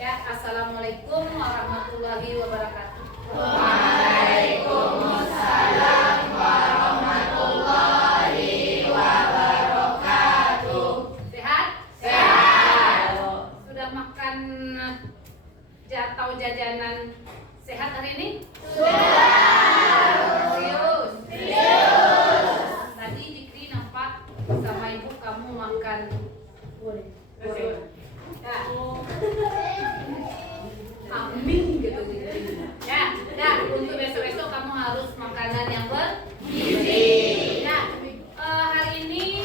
Ya, assalamualaikum warahmatullahi wabarakatuh. Waalaikumsalam warahmatullahi wabarakatuh. Sehat? Sehat. Sudah makan atau jajanan sehat hari ini? Sudah. Serius? Serius. Tadi Jikri nampak sama ibu kamu makan goreng. Ya. Amin gitu. Ya, untuk besok-besok kamu harus makanan yang bergizi. Ya, hari ini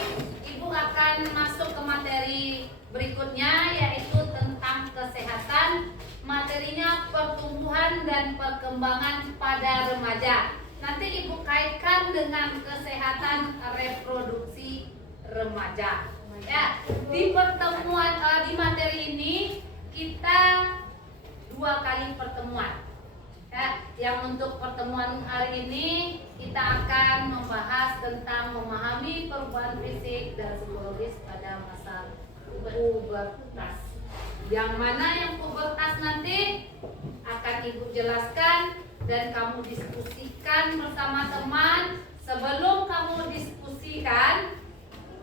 ibu akan masuk ke materi berikutnya, yaitu tentang kesehatan. Materinya pertumbuhan dan perkembangan pada remaja. Nanti ibu kaitkan dengan kesehatan reproduksi remaja. Ya, di pertemuan di materi ini kita 2 kali pertemuan. Ya, yang untuk pertemuan hari ini kita akan membahas tentang memahami perubahan fisik dan psikologis pada masa pubertas. Yang mana yang pubertas nanti akan ibu jelaskan dan kamu diskusikan bersama teman. Sebelum kamu diskusikan,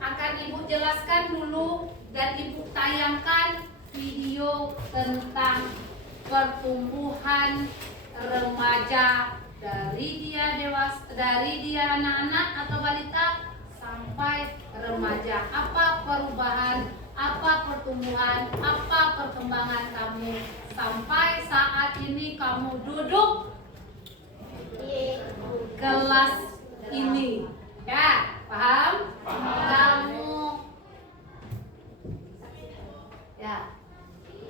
akan ibu jelaskan dulu dan ibu tayangkan video tentang pertumbuhan remaja dari dia dewasa, dari dia anak-anak atau balita sampai remaja. Apa perubahan, apa pertumbuhan, apa perkembangan kamu sampai saat ini kamu duduk kelas ini. Ya, paham?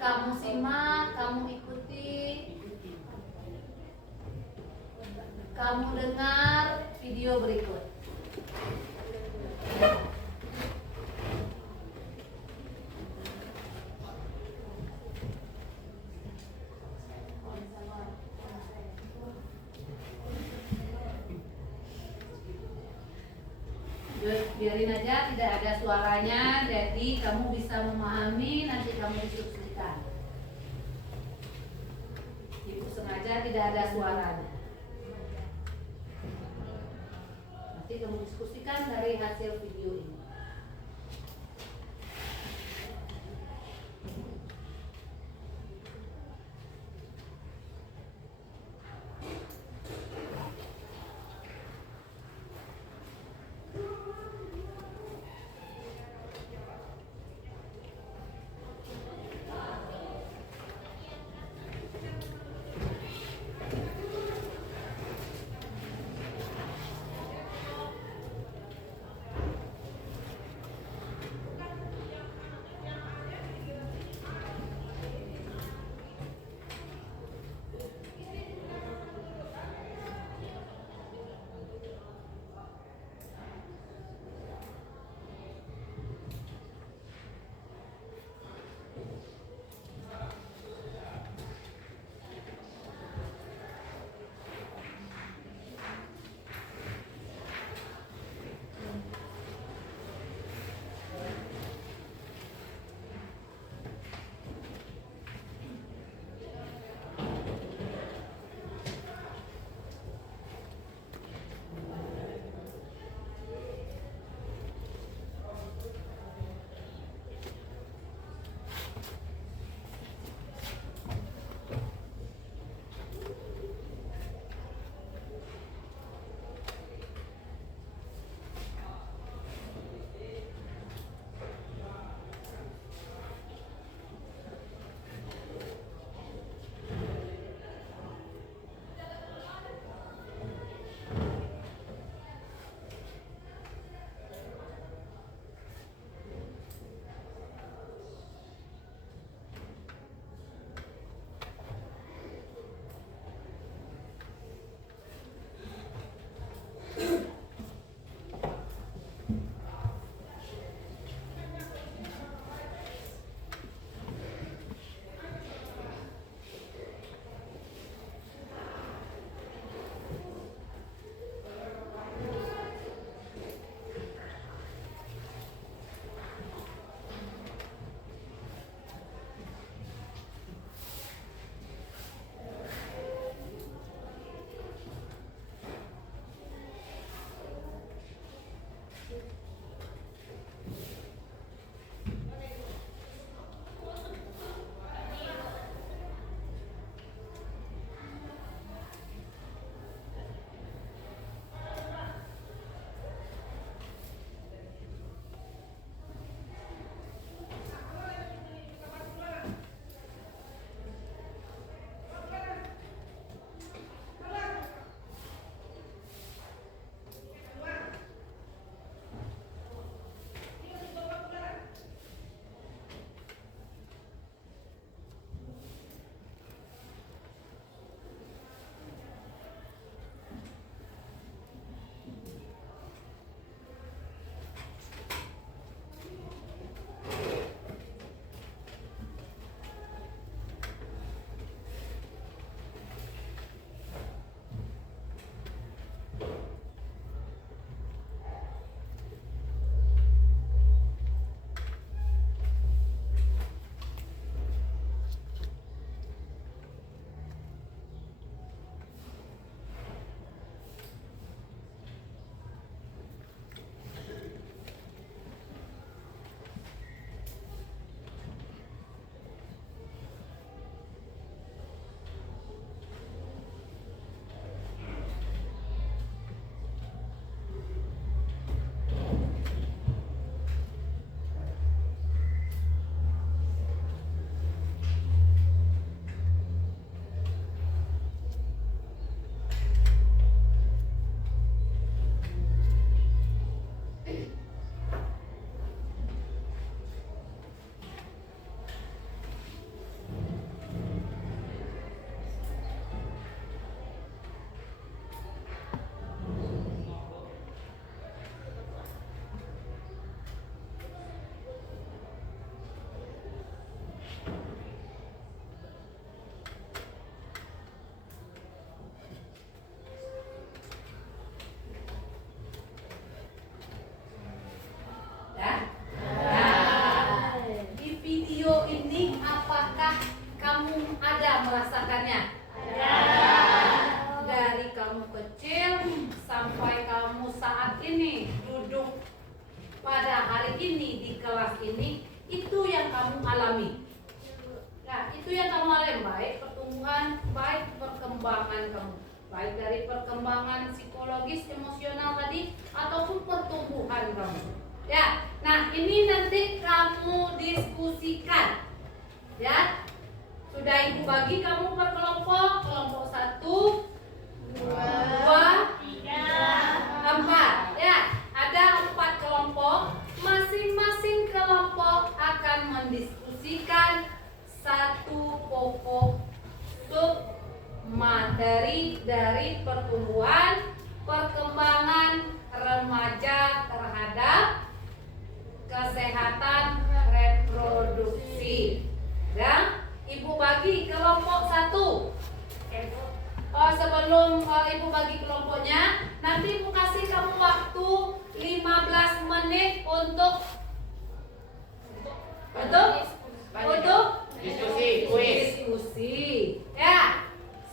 Kamu simak, kamu ikuti, kamu dengar video berikut. Biarin aja, tidak ada suaranya, jadi kamu bisa memahami, nanti kamu diskusikan. Ibu sengaja tidak ada suaranya. Nanti kamu diskusikan dari hasil video ini. kamu ada merasakannya? Dari kamu kecil sampai kamu saat ini duduk pada hari ini di kelas ini, itu yang kamu alami. Nah, itu yang kamu alami, baik pertumbuhan, baik perkembangan kamu, baik dari perkembangan psikologis, emosional tadi, ataupun pertumbuhan kamu. Ya, nah ini nanti kamu diskusikan. Ya, sudah ibu bagi kamu per kelompok, kelompok 1, 2, 3, 4. Ya, ada 4 kelompok. Masing-masing kelompok akan mendiskusikan satu pokok sub materi dari pertumbuhan, perkembangan remaja terhadap kesehatan reproduksi. Ya, ibu bagi kelompok 1. Sebelum ibu bagi kelompoknya, nanti ibu kasih kamu waktu 15 menit untuk diskusi. Ya,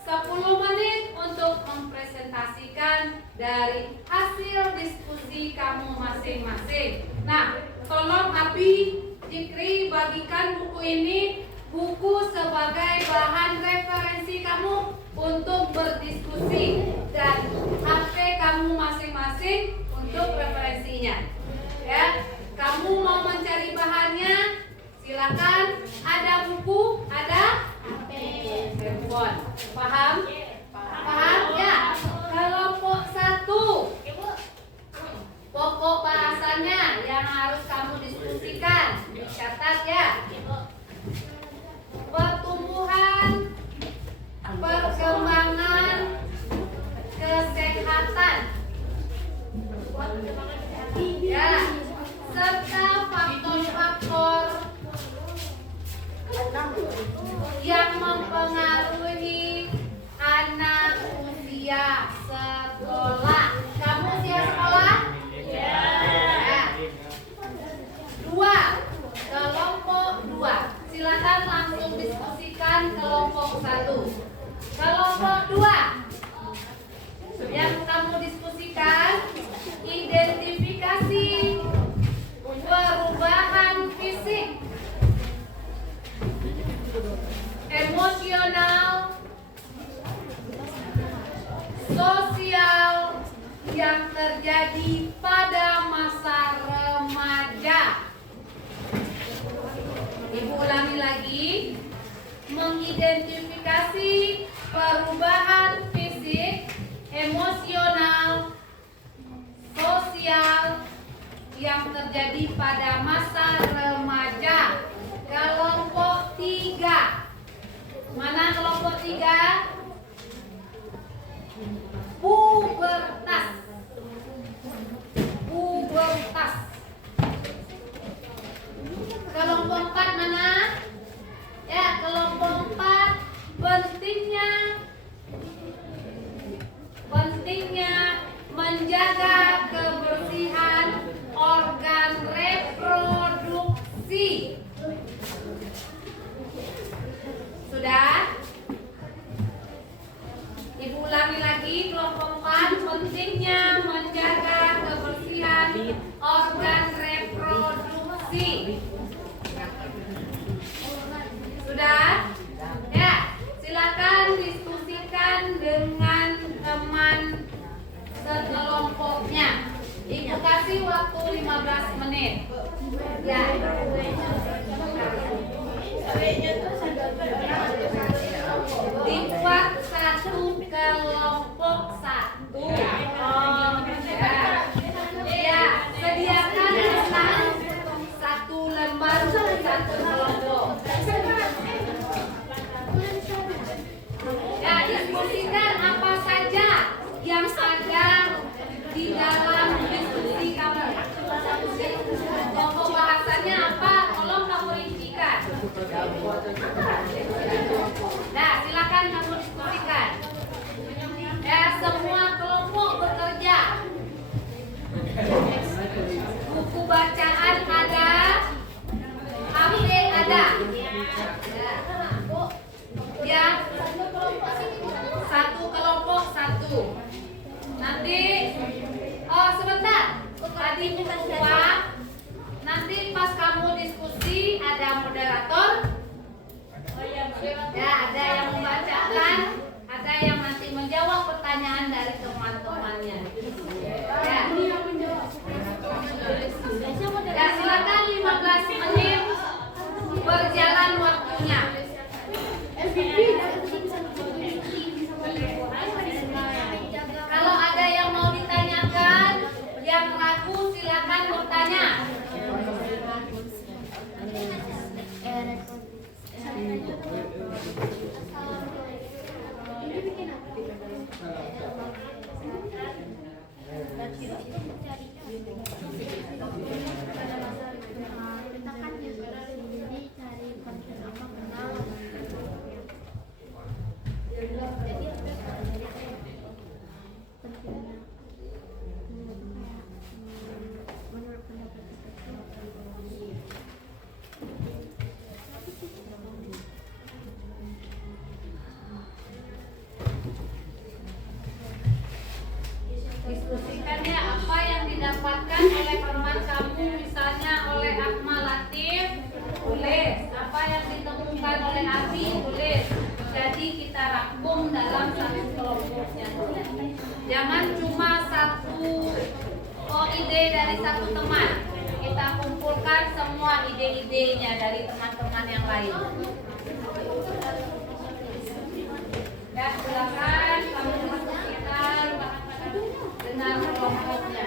10 menit untuk mempresentasikan dari hasil diskusi kamu masing-masing. Nah, tolong Abi, Jikri bagikan buku ini, buku sebagai bahan referensi kamu untuk berdiskusi, dan HP kamu masing-masing untuk referensinya. Ya, kamu mau mencari bahannya, silakan. Ada buku, ada handphone. Paham? Paham ya? Kelompok 1. Pokok bahasanya yang harus kamu diskusikan, dicatat ya. Pertumbuhan, perkembangan, kesehatan, ya, serta faktor-faktor yang mempengaruhi anak usia sekolah. Kamu usia sekolah? Ya. 2. Kelompok 2. Silakan langsung diskusikan kelompok 1. Kelompok 2. Yang kamu diskusikan, identifikasi perubahan fisik, emosional, sosial yang terjadi pada masa remaja. Ibu ulangi lagi, mengidentifikasi perubahan fisik, emosional, sosial yang terjadi pada masa remaja. Kelompok 3. Mana kelompok 3? Pubertas. Pubertas. Kelompok 4 mana? Ya, kelompok 4 pentingnya menjaga kebersihan organ reproduksi. Sudah? Ibu ulangi lagi, kelompok 4 pentingnya menjaga kebersihan organ reproduksi. Sudah? Ya, silakan diskusikan dengan teman sekelompoknya. Ibu kasih waktu 15 menit. Ya. Dibuat satu kelompok 1. Ya, sediakan kertas 1 lembar untuk 1 kelompok. Ya, diskusikan apa saja yang ada di dalam diskusi kamu. Pokok bahasanya apa? Tolong kamu rincikan. Nah, silakan kamu diskusikan. Ya, semua kelompok bekerja. Buku bacaan ada, HP ada. Ya. Jadi, oh sebentar. Tadi uang. Nanti pas kamu diskusi ada moderator. Ya, ada yang membacakan, ada yang nanti menjawab pertanyaan dari teman-temannya. Ya. Ya, silakan 15 menit berjalan waktunya. Kalau ada yang mau ditanyakan, yang ragu silakan bertanya. Diskusikannya apa yang didapatkan oleh teman kamu, misalnya oleh Akmal Latif, tulis. Apa yang ditemukan oleh Abi, tulis. Jadi kita rangkum dalam satu kelompoknya. Jangan cuma satu ide dari satu teman. Kita kumpulkan semua ide-idenya dari teman-teman yang lain. Ya, silakan kamu diskusikan dengan kelompoknya.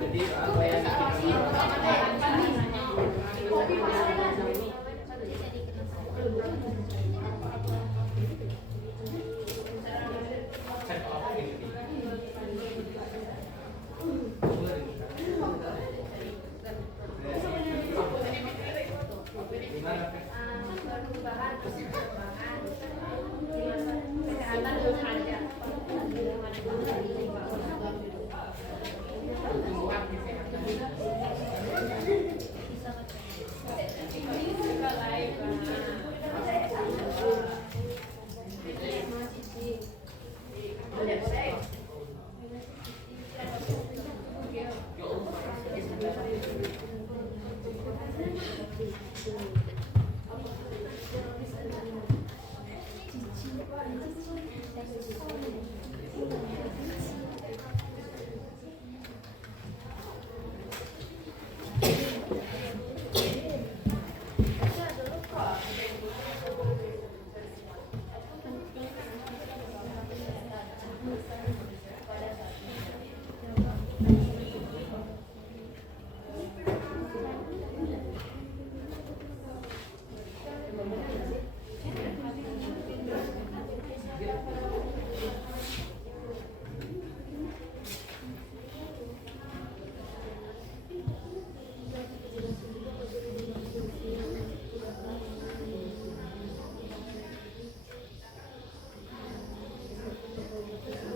Jadi apa yang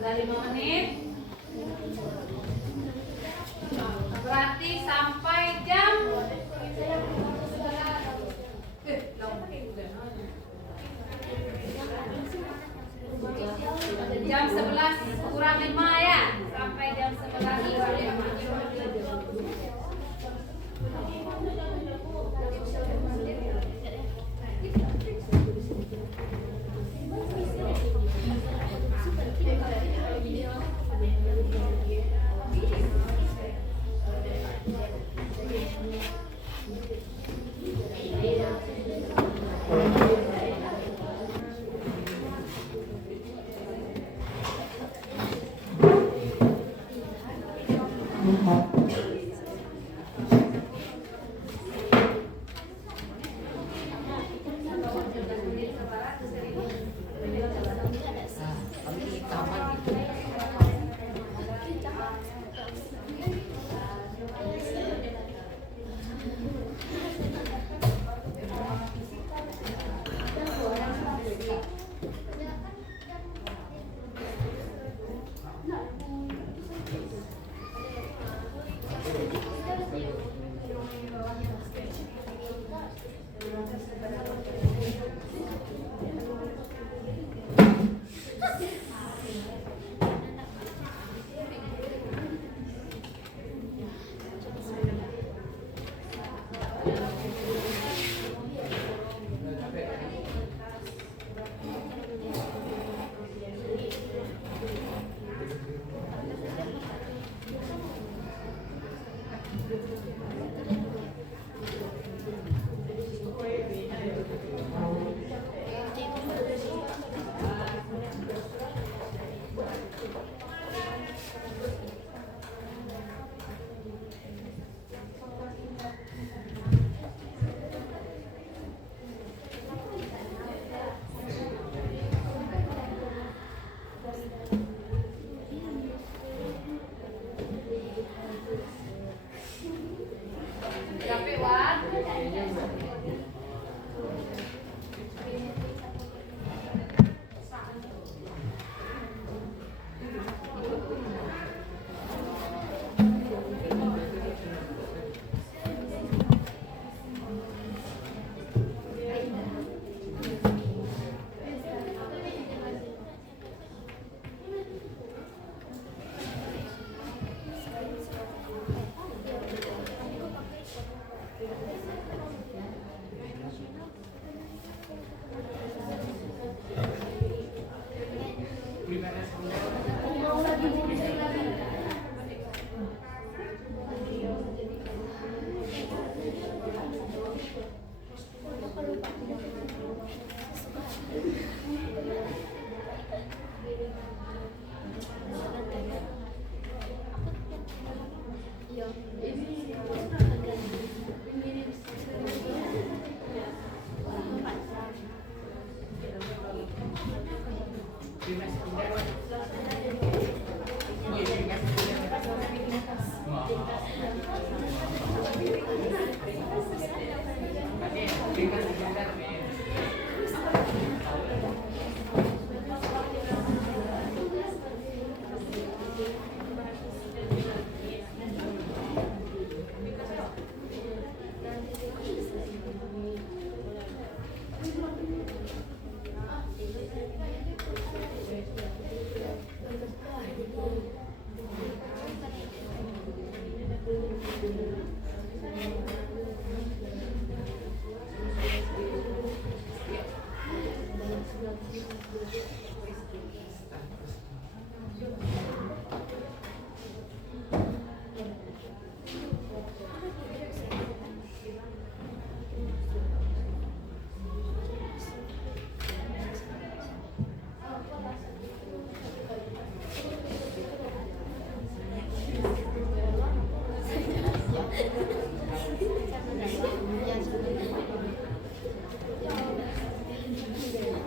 Sudah 5 menit. Berarti sampai jam jam 11 kurang 5 ya. Sampai jam 11 kurang 5.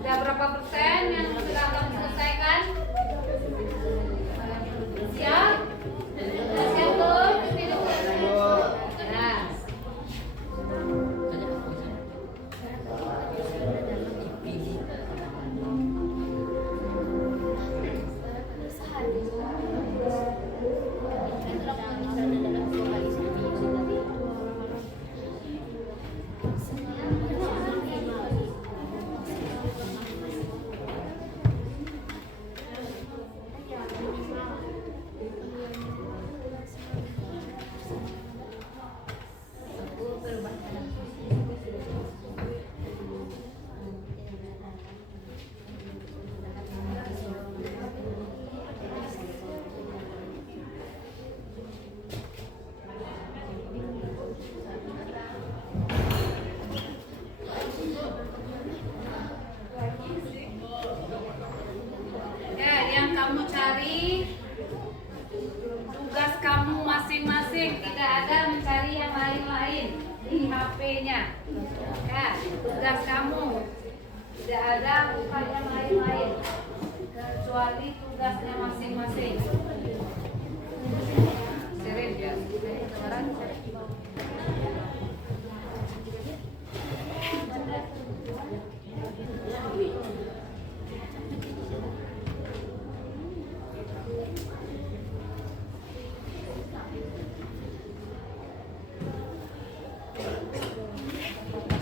Udah berapa persen yang sudah kamu selesaikan? Siap? Udah siap belum? Nah. Ya, yang kamu cari tugas kamu masing-masing, tidak ada mencari yang lain-lain di HP-nya. Ya, tugas kamu tidak ada bukan yang lain-lain kecuali tugasnya masing-masing. Sering ya, sekarang.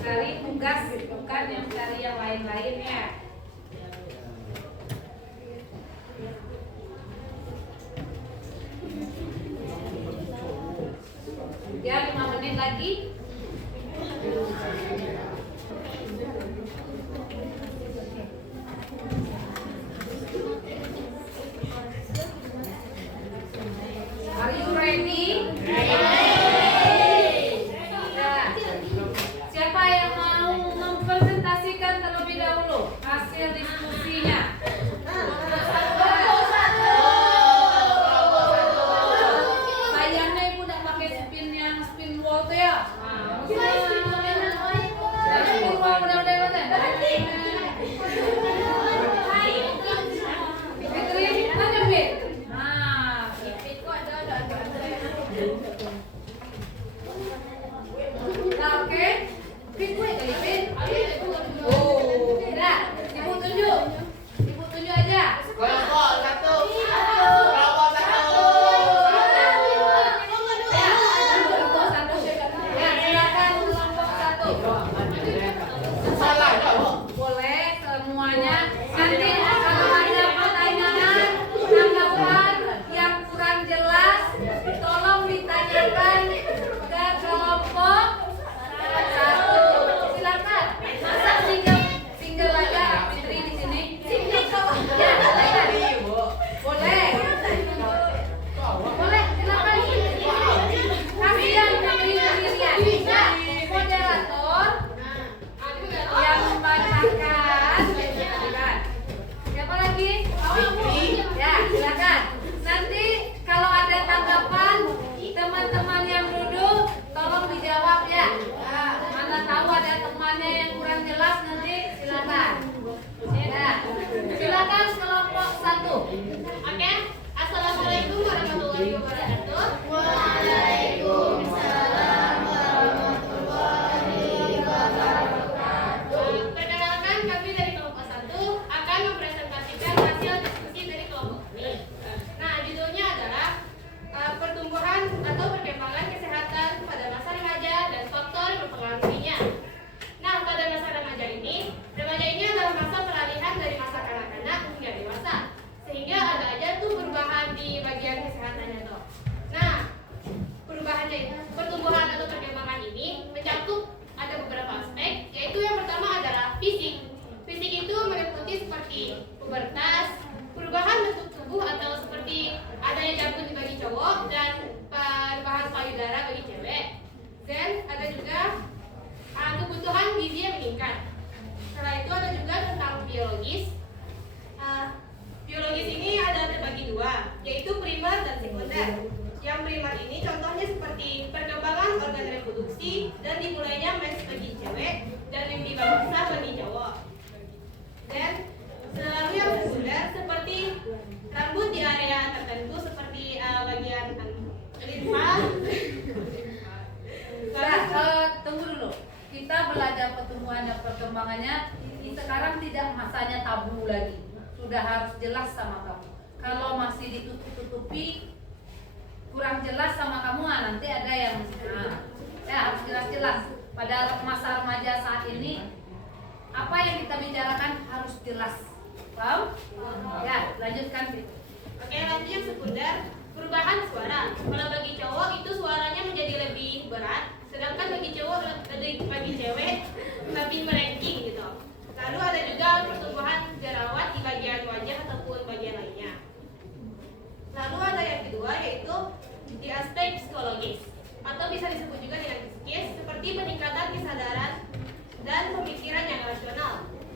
Cari tugas bukan yang cari yang lain-lainnya. Ya, 5 menit lagi. Are you ready? Ya. Siapa yang mau mempresentasikan terlebih dahulu? Mas makanya sekarang tidak masanya tabu lagi, sudah harus jelas sama kamu. Kalau masih ditutup-tutupi kurang jelas sama kamu, nanti ada yang ya harus jelas-jelas. Pada masa remaja saat ini apa yang kita bicarakan harus jelas, paham? Ya, lanjutkan. Oke, lanjut yang sekunder, perubahan suara. Kalau bagi cowok itu suaranya menjadi lebih berat, sedangkan bagi cewek lebih merengking gitu. Lalu ada juga pertumbuhan jerawat di bagian wajah ataupun bagian lainnya. Lalu ada yang kedua, yaitu di aspek psikologis atau bisa disebut juga dengan psikis, seperti peningkatan kesadaran dan pemikiran yang rasional.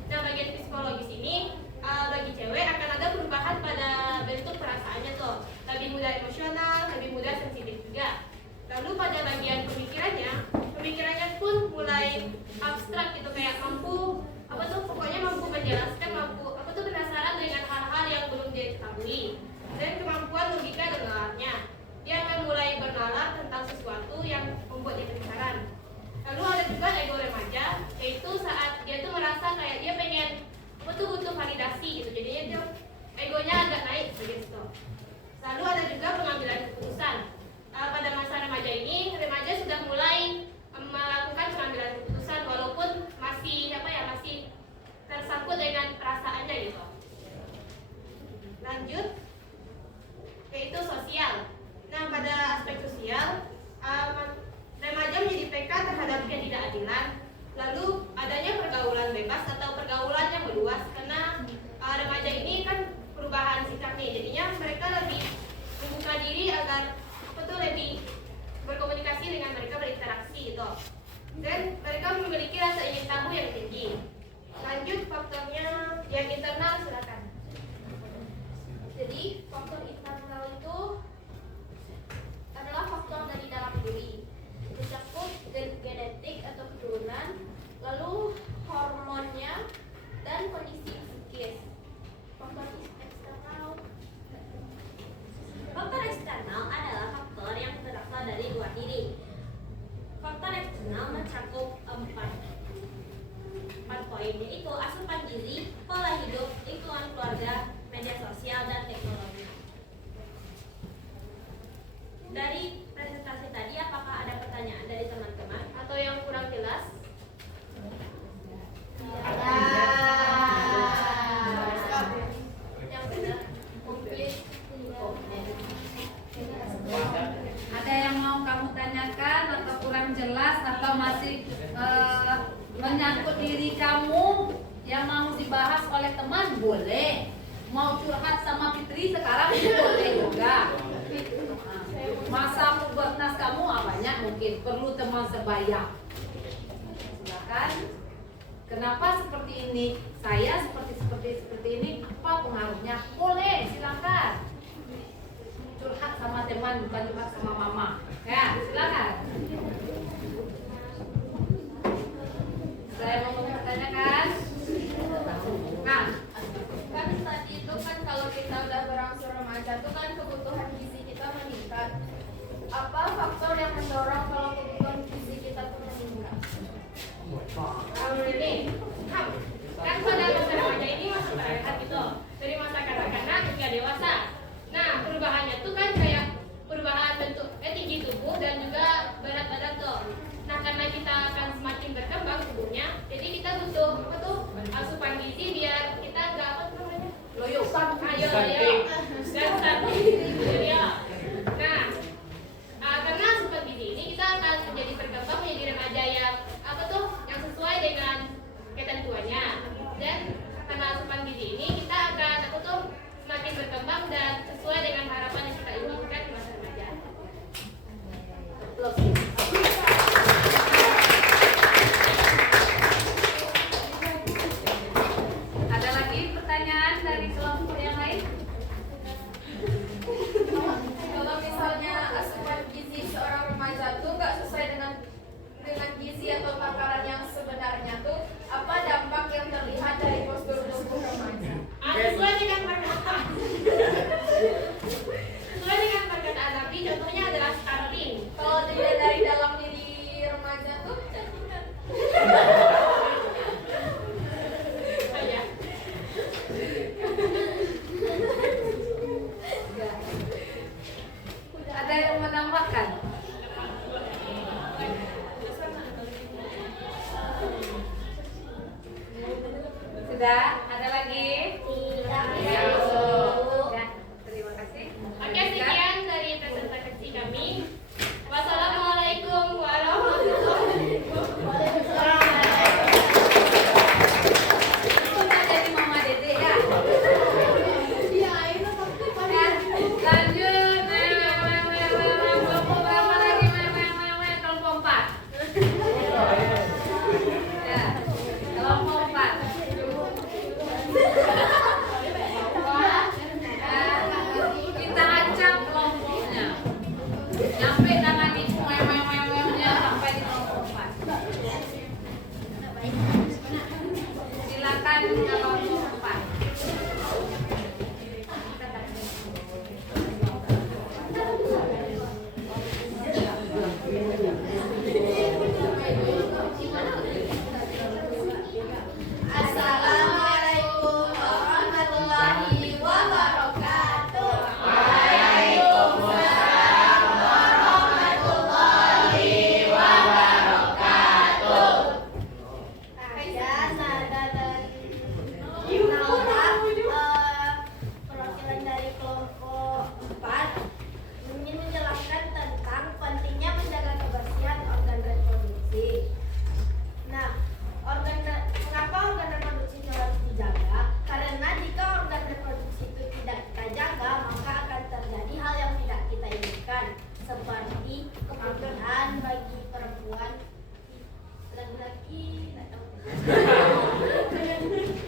Nah, bagian psikologis ini bagi cewek akan ada perubahan pada bentuk perasaannya tuh, lebih mudah emosional, lebih mudah sensitif juga. Lalu pada bagian pemikirannya pun mulai abstrak gitu, kayak mampu pokoknya mampu menjelaskan, mampu penasaran dengan hal-hal yang belum dia ketahui, dan kemampuan logika dan nalarnya. Dia akan mulai bernalar tentang sesuatu yang membuat dia penasaran. Lalu ada juga ego remaja, yaitu saat dia tuh merasa kayak dia pengen butuh validasi gitu, jadinya dia egonya agak naik begitu. Lalu ada juga pengambilan keputusan. Pada masa remaja ini, remaja sudah mulai melakukan pengambilan keputusan walaupun masih tersangkut dengan perasaannya gitu. Lanjut, yaitu sosial. Nah, pada aspek sosial, remaja menjadi peka terhadap ketidakadilan. Lalu adanya pergaulan bebas atau pergaulan yang meluas, karena remaja ini kan perubahan sikap nih, jadinya mereka lebih membuka diri agar lebih berkomunikasi dengan mereka, berinteraksi gitu, dan mereka memiliki rasa ingin tahu yang tinggi. Lanjut, faktornya yang internal, silakan. Jadi faktor internal itu adalah faktor dari dalam diri, mencakup genetik atau keturunan, lalu hormonnya dan kondisi psikis. Faktor eksternal adalah faktor yang berasal dari luar diri. Faktor eksternal mencakup empat poin, yaitu asupan gizi, pola hidup, lingkungan keluarga, media sosial, dan teknologi. Dari presentasi tadi, apakah ada pertanyaan dari teman-teman atau yang kurang jelas? Yang benar mungkin Ada yang mau kamu tanyakan atau kurang jelas atau masih menyangkut diri kamu yang mau dibahas oleh teman, boleh. Mau curhat sama Fitri sekarang boleh juga. Masa pubertas kamu banyak mungkin perlu teman sebaya. Silakan. Kenapa seperti ini? Saya seperti ini. Apa pengaruhnya? Boleh, silakan. Curhat sama teman, bukan curhat sama mama. Ya, silakan. Saya mau bertanyakan. Nah, kan tadi itu kan kalau kita udah berangsur remaja itu kan kebutuhan gizi kita meningkat. Apa faktor yang mendorong kalau kebutuhan gizi kita tuh meningkat? Ini kan pada masa remaja ini masa berehat gitu, dari masa kanak-kanak hingga dewasa. Nah, perubahannya tuh kan kayak perubahan bentuk tinggi tubuh dan juga berat badan tuh. Nah, karena kita akan semakin berkembang tubuhnya, jadi kita butuh asupan gizi biar kita nggak loyo. dan stunting. Ya. Nah, karena asupan gizi ini kita akan menjadi berkembang menjadi remaja yang yang sesuai dengan ketentuannya. Dan karena asupan gizi ini kita akan semakin berkembang dan sesuai dengan harapan yang kita inginkan di masa remaja. Ada lagi pertanyaan dari kelompok yang lain? Sudah? Ada lagi? Tidak. Ya, terima kasih. Oke, sekian dari presentasi kami. Wassalamualaikum warahmatullahi wabarakatuh. Sudah jadi Mama Dede ya? Iya, itu tapi Lanjut. Kelompok berapa lagi? Kelompok 4. Ya, kelompok 4. Kita acak kelompoknya. Sampai dengan di nya sampai di kelompok 4. Silakan kelompok 4. Assalamualaikum warahmatullahi wabarakatuh. Waalaikumsalam warahmatullahi wabarakatuh. Ada nada dan perwakilan dari kelompok 4 ingin menjelaskan tentang pentingnya menjaga kebersihan organ reproduksi. Nah, mengapa organ reproduksi itu harus dijaga? Karena jika organ reproduksi itu tidak kita jaga, maka akan terjadi hal yang tidak kita inginkan, seperti kematian bagi perempuan, laki-laki,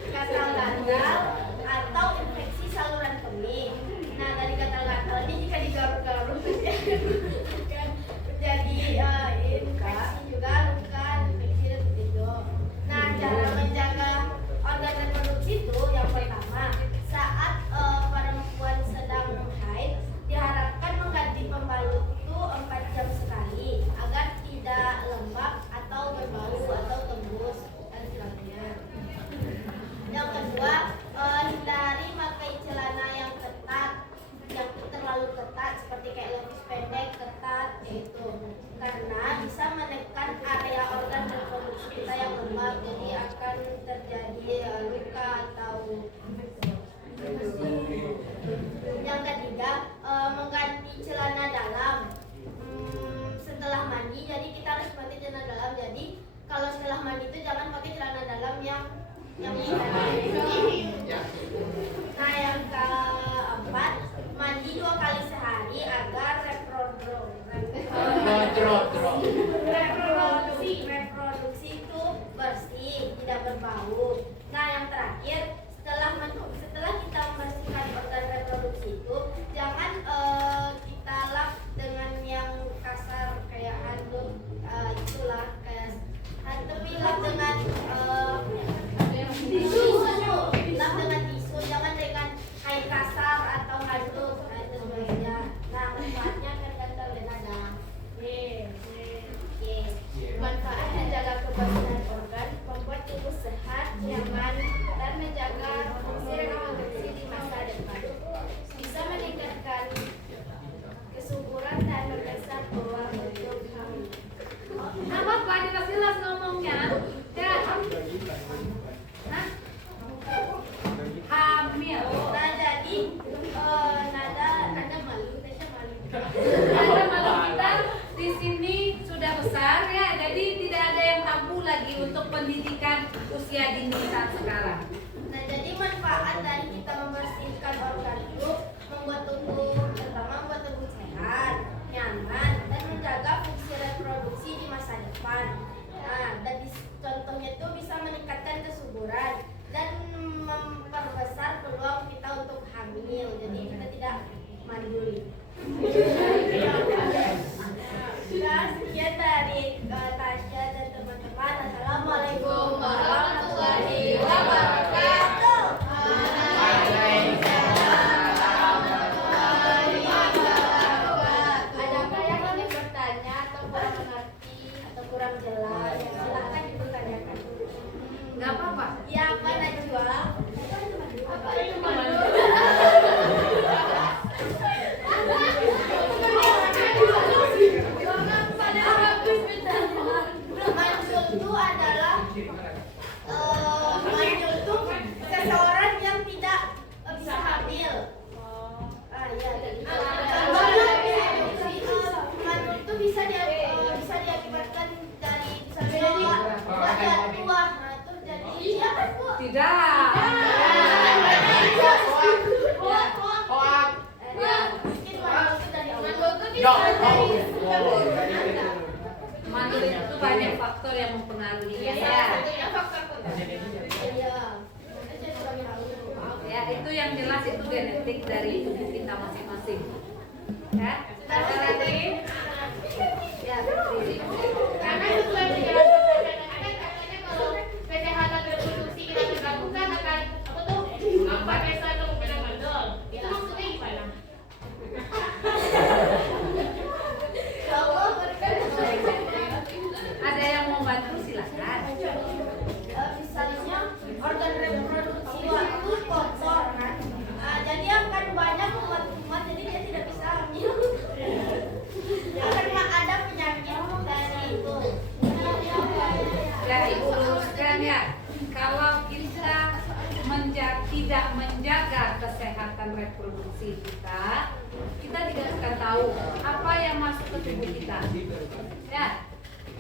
gatal gatal atau infeksi saluran kemih. Nah, dari gatal gatal ini jika digaruk-garuk akan terjadi infeksi juga, luka, infeksi dan begitu. Nah, cara menjaga organ reproduksi itu yang pertama, saat perempuan sedang haid diharapkan mengganti pembalut itu 4 jam sekali agar tidak lembab atau berbau atau tembus dan sebagainya. Yang kedua, hindari pakai celana yang ketat, yang terlalu ketat seperti kayak levis pendek, ketat itu, karena bisa menekan area organ reproduksi kita yang lemah, jadi akan terjadi luka atau yang ketiga, mengganti celana dalam setelah mandi. Jadi kita harus pakai celana dalam. Jadi kalau setelah mandi itu jangan pakai celana dalam yang Nah, yang keempat, mandi 2 kali sehari agar reproduksi itu bersih, tidak berbau. Nah, yang terakhir, setelah kita membersihkan organ reproduksi itu, jangan kita lap dengan yang kasar kayak handuk, itulah kayak tapi lap dengan tisu, lap dengan tisu, jangan dengan air kasar atau handuk dan sebagainya. Nah, manfaatnya akan terlihat. Manfaat menjaga kebersihan organ, membuat tubuh sehat, nyaman, dan menjaga fungsi reproduksi di masa depan. Bisa meningkatkan kesuburan dan membesar peluang untuk hamil. Apa Pak? Jelas-jelas ngomongnya. Ya. Hah? Hamil. Nah, jadi nada malu, Tasya malu. Ada malu kita di sini sudah besar ya, jadi tidak ada yang tabu lagi untuk pendidikan usia dini saat sekarang. Nah, jadi manfaat dari kita membersihkan organ itu membuat tubuh, pertama membuat tubuh sehat, nyaman, dan menjaga fungsi reproduksi di masa depan. Nah, dari contohnya itu bisa meningkatkan kesuburan dan memperbesar peluang kita untuk hamil. Jadi kita tidak mandul. Nah, sekian dari Tasya dan teman-teman. Assalamualaikum warahmatullahi wabarakatuh. banyak faktor yang mempengaruhi Ya, ya. salah satunya faktor kontak. Iya. Saya kurang tahu. Maaf. Ya, itu yang jelas itu genetik dari tubuh kita masing-masing. Ya, ada lagi? Ya, Fitri. Karena sesuai penjelasan anak-anak katanya kalau kesehatan reproduksi kita terganggu kan akan apa tuh gampang desa kemungkinan mandul. Itu maksudnya gimana? Ya Allah, berikan. Ada yang mau bantu silakan. Misalnya organ reproduksi itu kotor kan. Jadi akan banyak kumat-kumat, jadi dia tidak bisa hamil. Akan ada penyakit dari itu. Ya, Ibu luruskan ya. Kalau kita tidak menjaga kesehatan reproduksi kita tidak akan tahu apa yang masuk ke tubuh kita. Ya,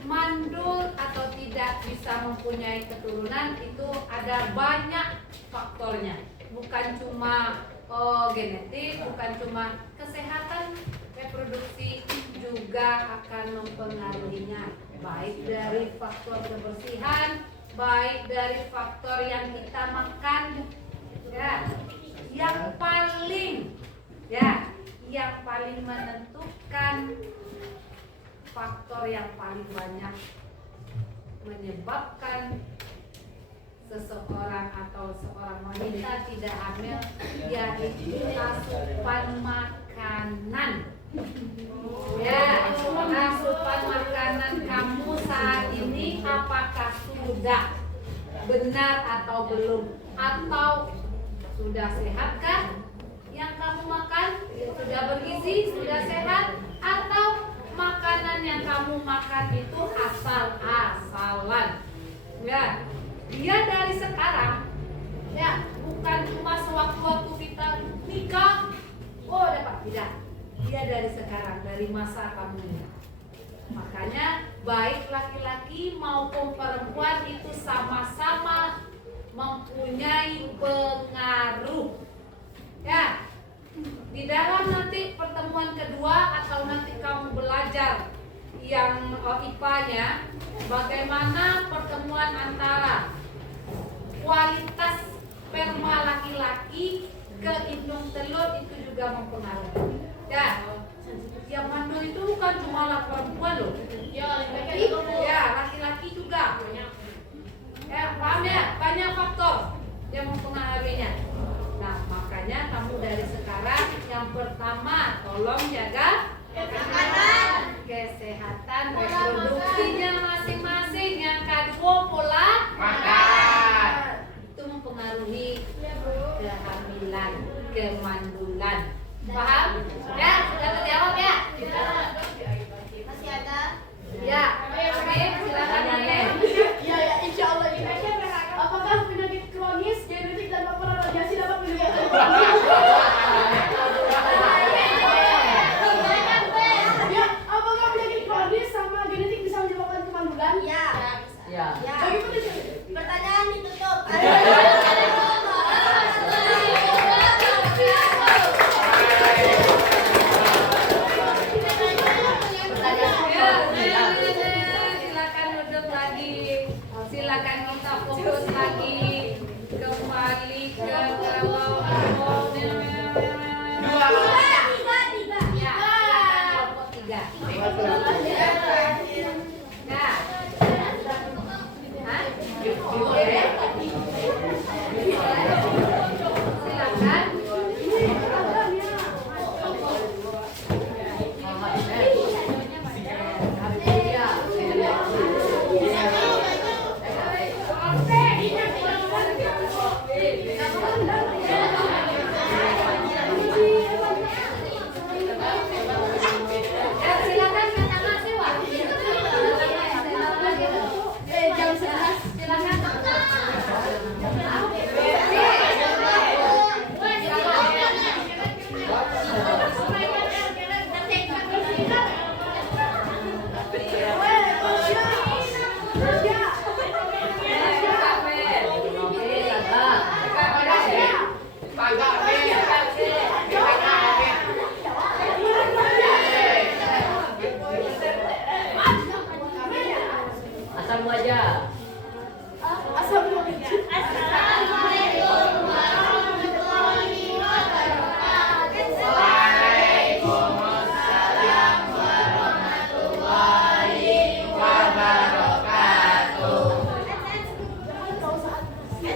mandul atau tidak bisa mempunyai keturunan itu ada banyak faktornya. Bukan cuma genetik, bukan cuma kesehatan reproduksi juga akan mempengaruhinya, baik dari faktor kebersihan, baik dari faktor yang kita makan. Ya, yang paling menentukan faktor yang paling banyak menyebabkan seseorang atau seorang wanita tidak hamil yaitu asupan makanan. Ya, asupan makanan kamu saat ini apakah sudah benar atau belum, atau sudah sehatkah yang kamu makan, sudah bergizi, sudah sehat, atau makanan yang kamu makan itu asal-asalan. Ya, dia dari sekarang, ya, bukan cuma sewaktu-waktu kita nikah, oh dapat, tidak. Dia dari sekarang, dari masa kamu ini. Makanya baik laki-laki maupun perempuan itu sama-sama mempunyai pengaruh. Ya, di dalam nanti pertemuan kedua atau nanti kamu belajar yang IPA-nya, bagaimana pertemuan antara kualitas sperma laki-laki ke indung telur itu juga mempengaruhi. Ya, yang mandul itu bukan cuma perempuan loh. Ya, laki-laki juga. Ya, paham ya? Banyak faktor yang mempengaruhinya. Nah, makanya kamu dari sekarang yang pertama tolong jaga kesehatan reproduksinya masing-masing. Yang kedua pola Makan. itu mempengaruhi kehamilan, kemandulan. Paham? Ya, sudah terjawab ya? Masih ada? Ya, Amin, silakan Amin. Ya, insya Allah ini. Apakah penyakit kronis, genetik dan faktor radiasi dapat menyebabkan Ya, apakah penyakit kronis sama genetik bisa menyebabkan kemandulan? Ya. Ya. Ya. Bagaimana sih? Pertanyaan ditutup. Ya, silakan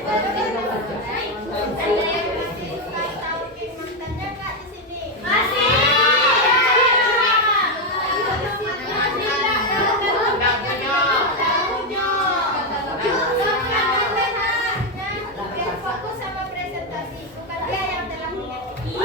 yang masih suka tahu mantannya Kak di sini? Masih. Biar fokus sama presentasi, bukan dia yang dalam negatif.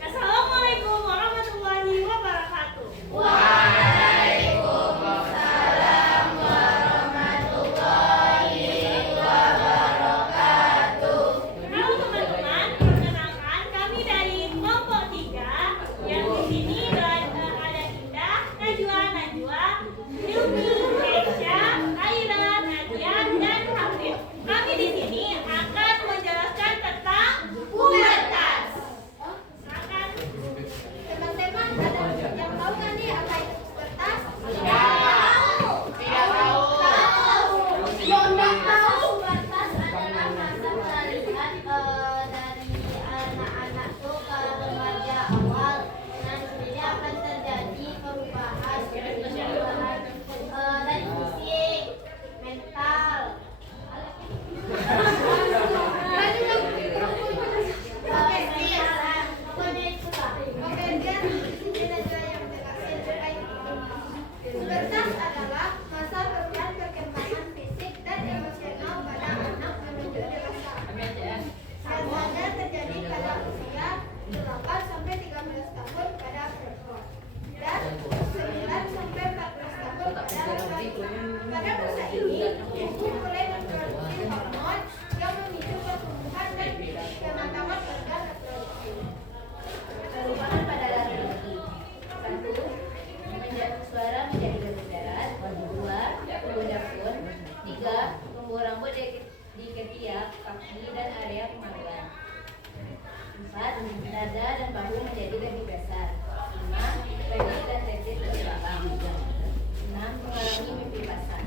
Assalamualaikum warahmatullahi wabarakatuh. Waalaikumsalam warahmatullahi wabarakatuh. Halo teman-teman, perkenalkan kami dari kelompok 3 yang di sini ada Indah, Najwa, Hilmi, Keisha, Aira, Nadia, dan Hafid. Kami di sini akan menjelaskan tentang pubertas. Silakan. Teman-teman, ada yang tahu kan nih apa itu pubertas? Tidak tahu. Nggak tahu. Pubertas adalah masa peralihan dari anak-anak tuh ke remaja awal. Nah, di sini akan terjadi perubahan dari fisik, mental, pubertas adalah masa perubahan perkembangan fisik dan emosional pada anak menuju dewasa. Biasanya terjadi pada usia 8 sampai 13 tahun pada perempuan dan 9 sampai 14 tahun pada laki-laki. Pada masa ini, tubuh mulai memproduksi hormon yang memicu pertumbuhan dan kematangan organ reproduksi. Perubahan pada laki-laki. 1. Suara menjadi lebih darat. 2. Tumbuh daun. 3. Tumbuh rambut di ketiak, kaki, dan area kemaluan. 4. Dada dan bahu menjadi lebih besar. 5. Penis dan testis berkembang. 6. Mengalami mimpi basah.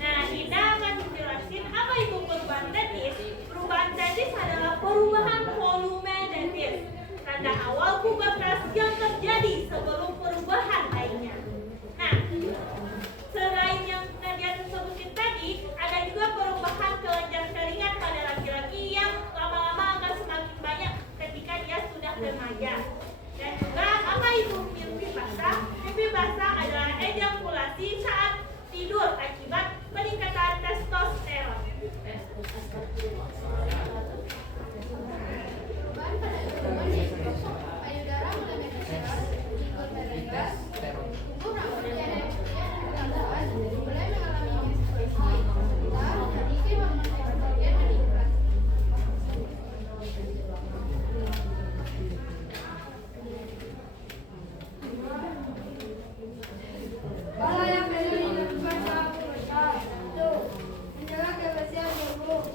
Nah, kita akan menjelaskan apa itu perubahan tetis. Perubahan tetis adalah perubahan volume tetis. Tanda awal pubertas yang terjadi sebelum perubahan lainnya. Nah, selain yang Nadia sebutkan tadi, ada juga perubahan kelenjar keringat pada laki-laki yang lama-lama akan semakin banyak ketika dia sudah remaja. Dan juga apa itu mimpi basah? Mimpi basah adalah ejakulasi saat tidur akibat peningkatan testosteron. Perubahan pada hormon yaitu payudara mulai bergerak, ikut bergerak, tumbuh rambut di area ketiak dan kemaluan, mulai mengalami menstruasi, serta kondisi hormon estrogen meningkat. Hal yang perlu dilakukan saat pubertas. 1. Menjaga kebersihan tubuh.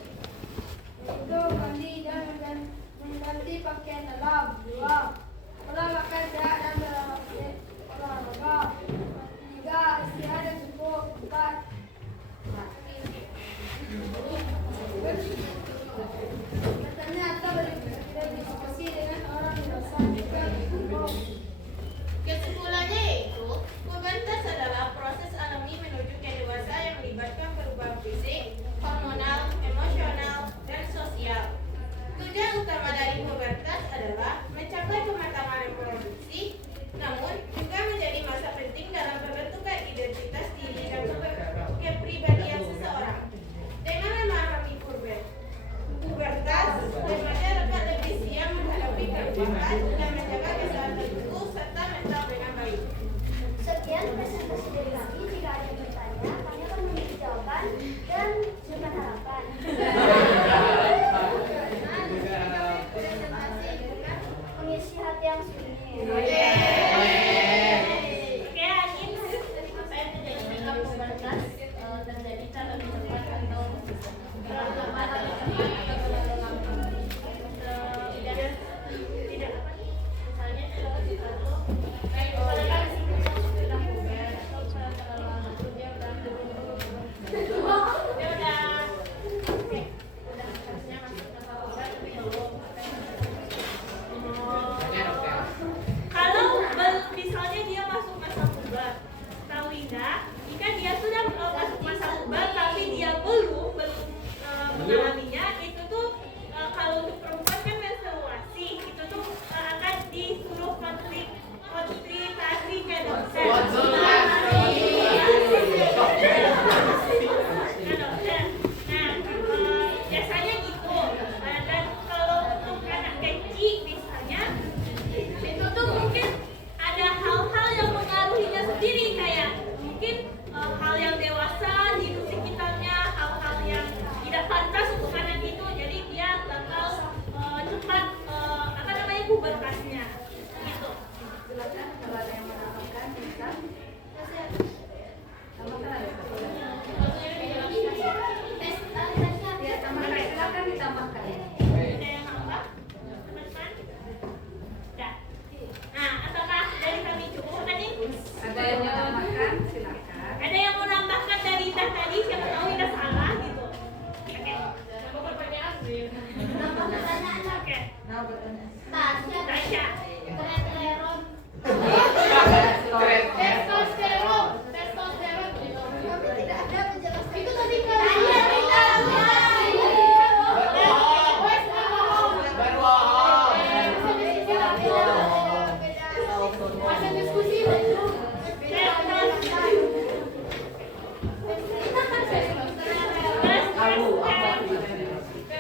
Itu mandi dan mengganti pakaian dalam. 2. Pola makan sehat dan olahraga. 3. Istirahat yang cukup. 4. Bertanya atau berdiskusi dengan orang dewasa juga cukup. Kesimpulannya yaitu, pubertas adalah proses alami menuju ke dewasa yang melibatkan perubahan fisik, hormonal, emosional, dan sosial. Tujuan utama dari pubertas adalah mencapai kematangan reproduksi, namun juga menjadi masa penting dalam pembentukan identitas diri dan kepribadian seseorang. Dengan memahami pubertas, remaja dapat lebih siap menghadapi perubahan dan menjaga kesehatan tubuh serta mental dengan baik. Sekian presentasi dari kami. Jika ada yang bertanya, kami akan memberi jawaban dan simpan harapan. Presentasi dengan mengisi hati yang sunyi. Oke, Anin. Saya terjadi dengan pubertas terjadi terlalu cepat atau terlalu lambat atau cepat atau terlalu lambat. Tidak. Misalnya satu pada sudah puber atau terlalu lama dia udah Ya udah. Oke, udah harusnya masuk ke puber tapi belum. Kalau misalnya dia masuk masa puber, tahu Indah, jika dia sudah masuk masa puber tapi dia belum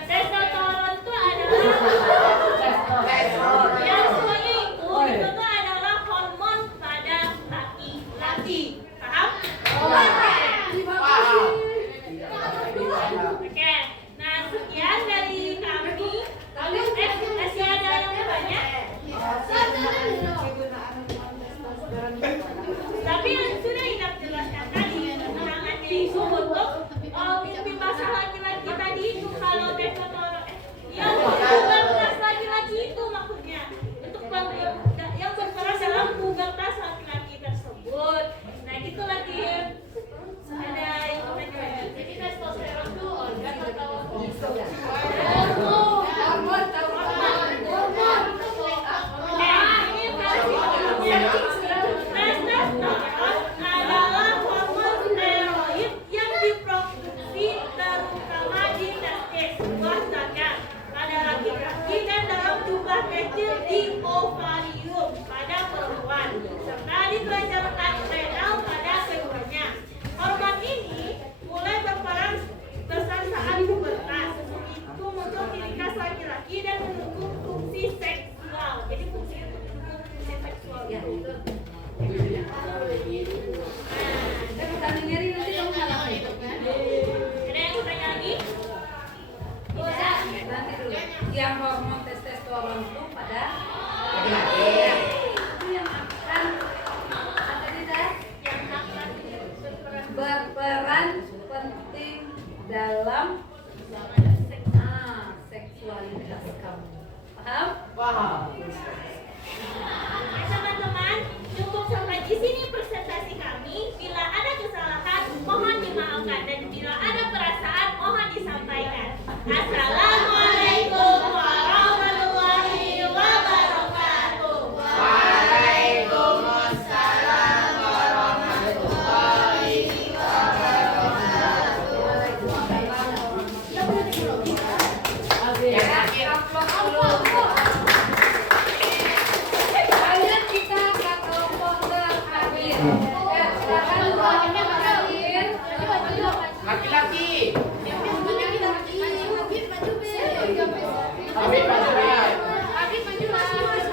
Testosteron itu adalah yang semuanya itu tuh adalah hormon pada laki-laki. Paham? Oke. Nah, sekian dari kami. Masih ada yang banyak? Tapi yang sudah Ina jelaskan tadi keterangannya itu untuk mimpi basah laki-laki tadi itu kalau testosteron yang pubertas laki-laki itu maksudnya untuk yang berperan dalam pubertas laki-laki tersebut. Nah gitu lagi. Ada yang mau nanya lagi? Jadi testosteron tuh organ atau Testosteron adalah hormon steroid yang diproduksi terutama di testis buah sadar pada laki-laki dan dalam jumlah kecil di ovarium pada perempuan serta di kelenjar adrenal pada keduanya. Hormon ini mulai berperan besar saat pubertas. Itu muncul ciri khas laki-laki dan mendukung fungsi seksual. Jadi fungsi seksual. Ya. nyeri nanti kamu ngalamin. Ada yang mau tanya lagi? Bisa. Nanti dulu. Yang hormon testosteron itu pada Laki-laki. itu yang akan apa tidak Yang akan berperan penting dalam seksualitas kamu. Paham? Paham. Oke teman-teman, cukup sampai di sini presentasi kami. Bila ada kesalahan, mohon dimaafkan dan bila ada perasaan, mohon disampaikan. Assalamualaikum warahmatullahi wabarakatuh. Waalaikumsalam warahmatullahi Lanjut kita ke kelompok terakhir. Silakan kelompoknya terakhir. Laki-laki. Habib maju, Habib. Habib maju lah.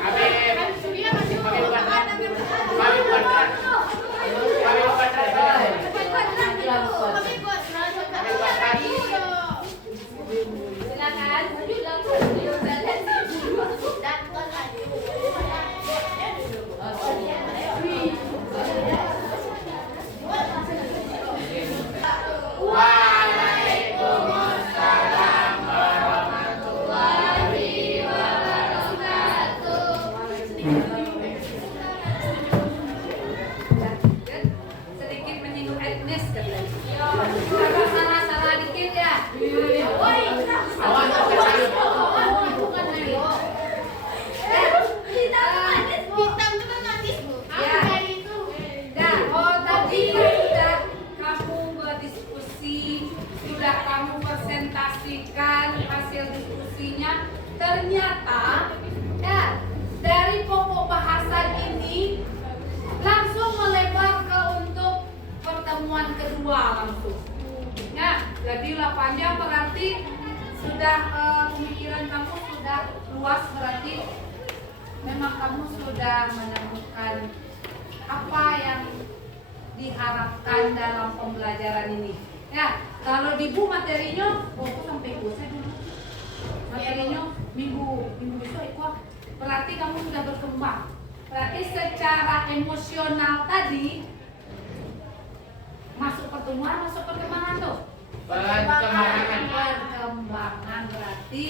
Habib. Habib Surya maju. Habib Badran. Habib Habib Badran. Habib Badran. Silakan. Waalaikumsalam warahmatullahi wabarakatuh. Sedikit menyinggung etnis katanya. Kalau salah-salah dikit ya. Awas terkait. Bukan lagi. Tadi sudah kamu berdiskusi, sudah kamu presentasikan hasil diskusinya. Ternyata ya dari pokok bahasan ini langsung melebar ke untuk pertemuan kedua langsung. Ya, jadilah panjang berarti sudah pemikiran kamu sudah luas, berarti memang kamu sudah menemukan apa yang diharapkan dalam pembelajaran ini. Ya, kalau di Bu materinya, fokus sampai selesai dulu. Materinya minggu besok itu, berarti kamu sudah berkembang. Berarti secara emosional tadi masuk pertemuan, masuk perkembangan tuh. Perkembangan berarti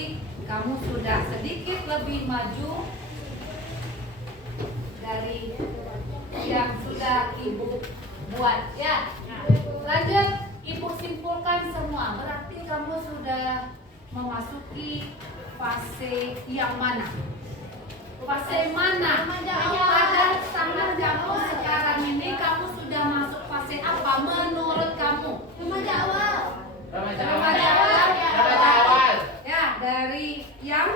kamu sudah sedikit lebih maju dari yang sudah Ibu buat ya. Lanjut, Ibu simpulkan semua. Berarti kamu sudah memasuki fase yang mana? Fase mana? Pada sangat kamu sekarang ini kamu sudah masuk fase apa menurut kamu? Remaja awal. Remaja Remaja awal. Remaja awal. Ya, dari yang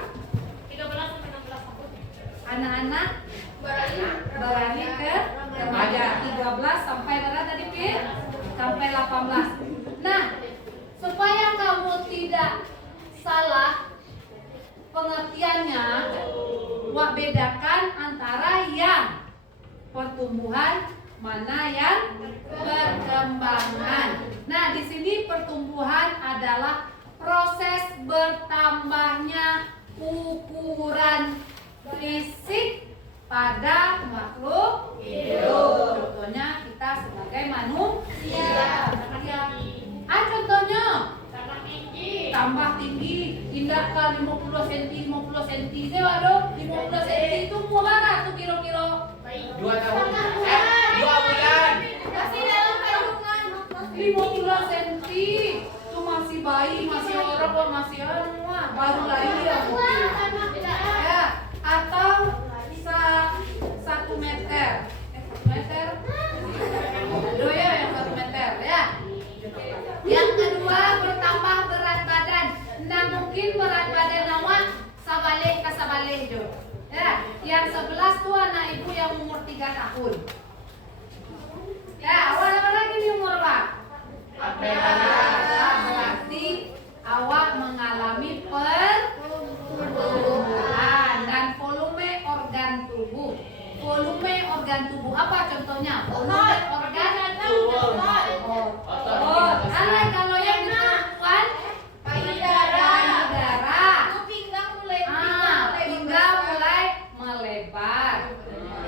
13 sampai 16 tahun. anak-anak berani ke remaja 13 sampai berapa tadi Pir? Sampai 18. Nah, supaya kamu tidak salah pengertiannya, Wak bedakan antara yang pertumbuhan mana yang perkembangan. Nah, di sini pertumbuhan adalah proses bertambahnya ukuran fisik pada makhluk hidup. Contohnya kita sebagai manusia. Contohnya tambah tinggi, indah ke 50 cm, 50 cm. Saya waduh, 50 cm itu mau berapa tuh kira-kira? 2 tahun. 2 bulan. Masih dalam kandungan. 50 cm. Itu masih bayi, masih orang kok masih baru lahir ya. Ya, atau 1 meter. 1 meter. Aduh ya, yang 1 meter ya. Yang kedua, bertambah berat badan. Nah, mungkin berat badan awak sabalik ke sabalik jo. Ya, yang 11 tuh anak ibu yang umur 3 tahun. Ya, awak apa lagi nih umur berapa? Berarti awak mengalami pertumbuhan dan volume organ tubuh. Volume organ tubuh apa contohnya? Volume organ tubuh. Kalau yang di perempuan payudara. Pinggang mulai Pinggang mulai melebar.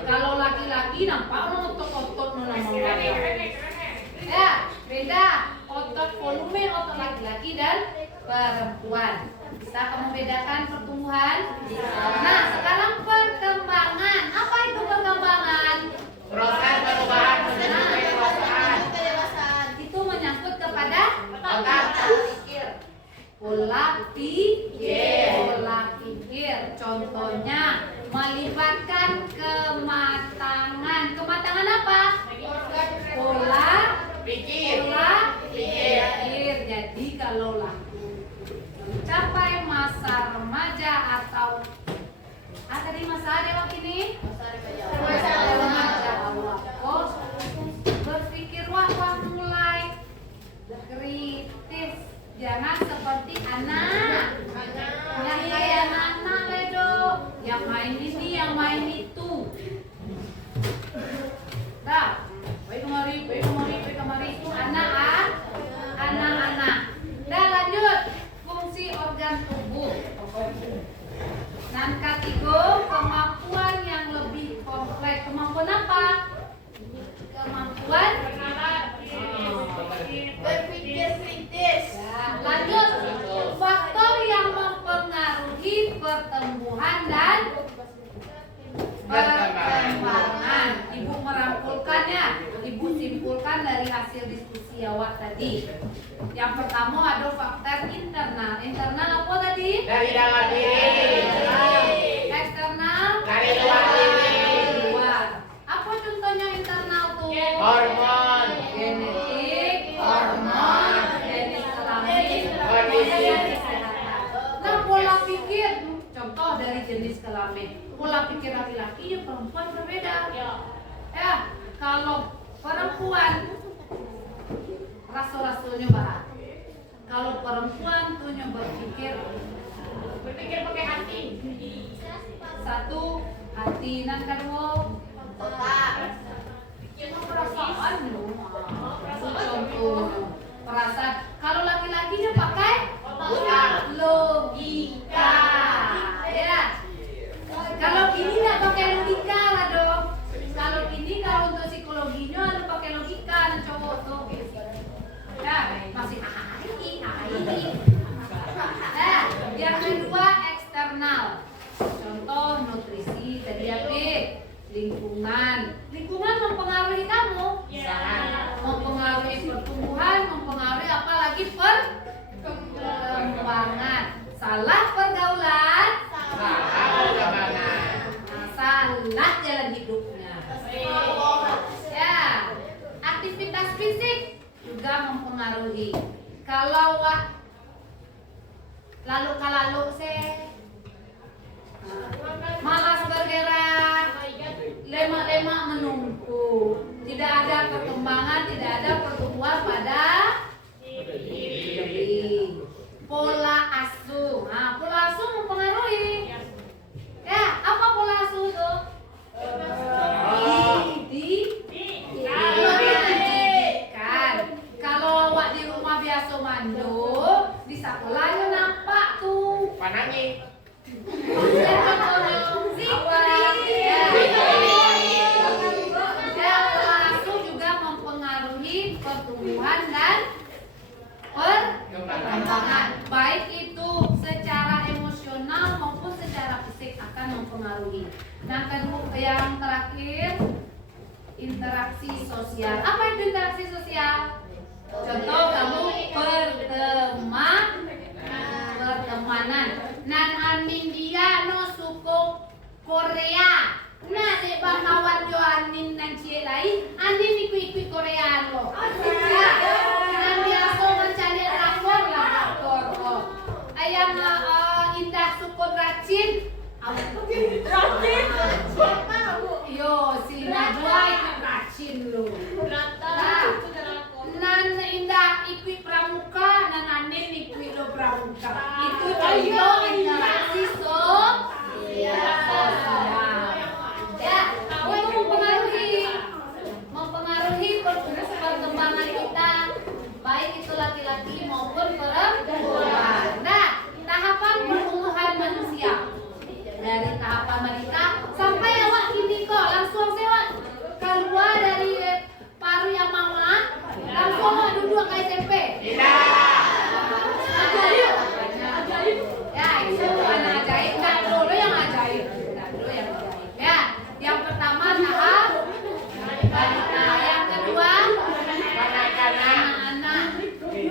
Kalau laki-laki nampak otot-otot ya, beda otot volume otot laki-laki dan perempuan. Bisa kamu bedakan pertumbuhan? Nah, sekarang perkembangan. Apa itu perkembangan? Proses perubahan menuju kedewasaan. Itu menyangkut kepada Otak. pola pikir. Contohnya melibatkan kematangan. Kematangan apa? Pola Pikir. pikir. Jadi kalau laki mencapai masa remaja atau tadi masa dewasa ini? Masa remaja awal. Oh, berpikir wah mulai kritis. Jangan seperti anak. Yang kayak anak ledo, yang main ini, yang main itu. Dah, baik kemari itu anak. Dah lanjut, fungsi organ tubuh. Dan ketiga, kemampuan yang lebih kompleks. Kemampuan apa? Kemampuan berpikir kritis. lanjut, faktor yang mempengaruhi pertumbuhan dan perkembangan. Ibu merangkulkannya. Ibu simpulkan dari hasil diskusi awak tadi. Yang pertama ada faktor internal. Internal apa tadi? Dari dalam diri. Eksternal. Dari luar diri. Luar. Apa contohnya internal tuh? Hormon. Genetik, hormon, jenis kelamin, Kondisi. kesehatan. Nah, pola pikir, contoh dari jenis kelamin. Pola pikir laki-laki dan perempuan berbeda. Ya, kalau perempuan rasul-rasulnya berat. Kalau perempuan tuh berpikir pakai hati. Satu, hati, dan kedua Otak. perasaan loh. Contoh perasaan. Kalau laki-lakinya pakai logika. Ya. Kalau ini nggak pakai logika lah dong. Kalau ini kalau untuk psikologinya ada pakai logika dan cowok tuh. Ya, masih AI. Nah, yang kedua eksternal. Contoh nutrisi tadi apa? Lingkungan mempengaruhi kamu. Mempengaruhi pertumbuhan, mempengaruhi apalagi perkembangan. pola asuh. Nah, pola asuh mempengaruhi. Ya, apa pola asuh tuh? Didikan. Kalau awak di rumah biasa mando, di sekolahnya nampak tuh. Panangi. Pola asuh juga mempengaruhi pertumbuhan dan perkembangan, baik itu secara emosional maupun secara fisik akan mempengaruhi. Nah, kedua yang terakhir, interaksi sosial. Apa itu interaksi sosial? Contoh kamu pertemanan. Nan anin dia no suko Korea. Nah, de kawan jo anin nan cie lain, anin ikut Korea lo. Nan biasa mencari rakor lah rakor. Ayam indah suko racin. Yo, si Najwa ikut racin lo. Nan indah ikut pramuka, nan anin ikut lo pramuka. Itu contoh interaksi sosial. Ya, itu mempengaruhi perkembangan kita, baik itu laki-laki maupun perempuan. Nah, tahapan pertumbuhan manusia dari tahapan balita sampai awak kini kok langsung sewak keluar dari paru yang mama, langsung awak duduk ke SMP. Ajaib. Ya, itu anak ajaib. Nggak dulu yang ajaib. Ya, yang pertama tahap balita, yang kedua anak-anak,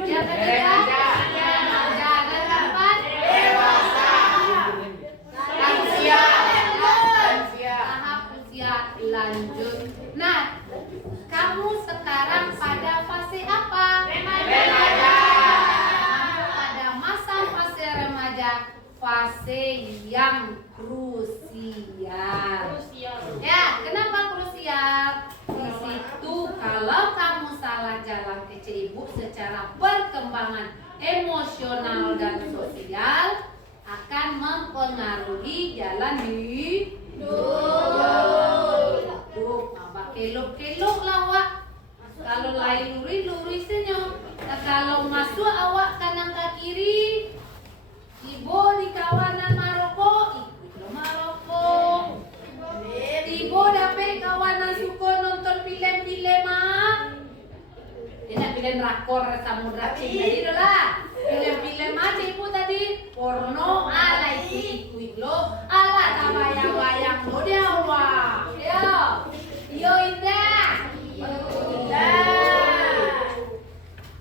yang ketiga remaja, dan keempat Dewasa. Lansia. tahap usia lanjut. Nah, kamu sekarang pada fase apa? Remaja. Pada masa fase remaja, fase yang krusial. Ya, kenapa krusial? Di situ kalau kamu salah jalan kece ibu secara perkembangan emosional dan sosial akan mempengaruhi jalan hidup. Apa kelok-kelok lah awak. Kalau lain luri senyum. Nah, kalau masuk awak kanan ke kiri, ibu di kawanan Maroko, ikut lo Maroko. Ibu dapet kawanan suka nonton film-film tidak film rakor samudra cinta itu lah. Film-film aja ibu tadi porno ala ikut lo, ala tak bayang-bayang lo dia wah. Yo indah.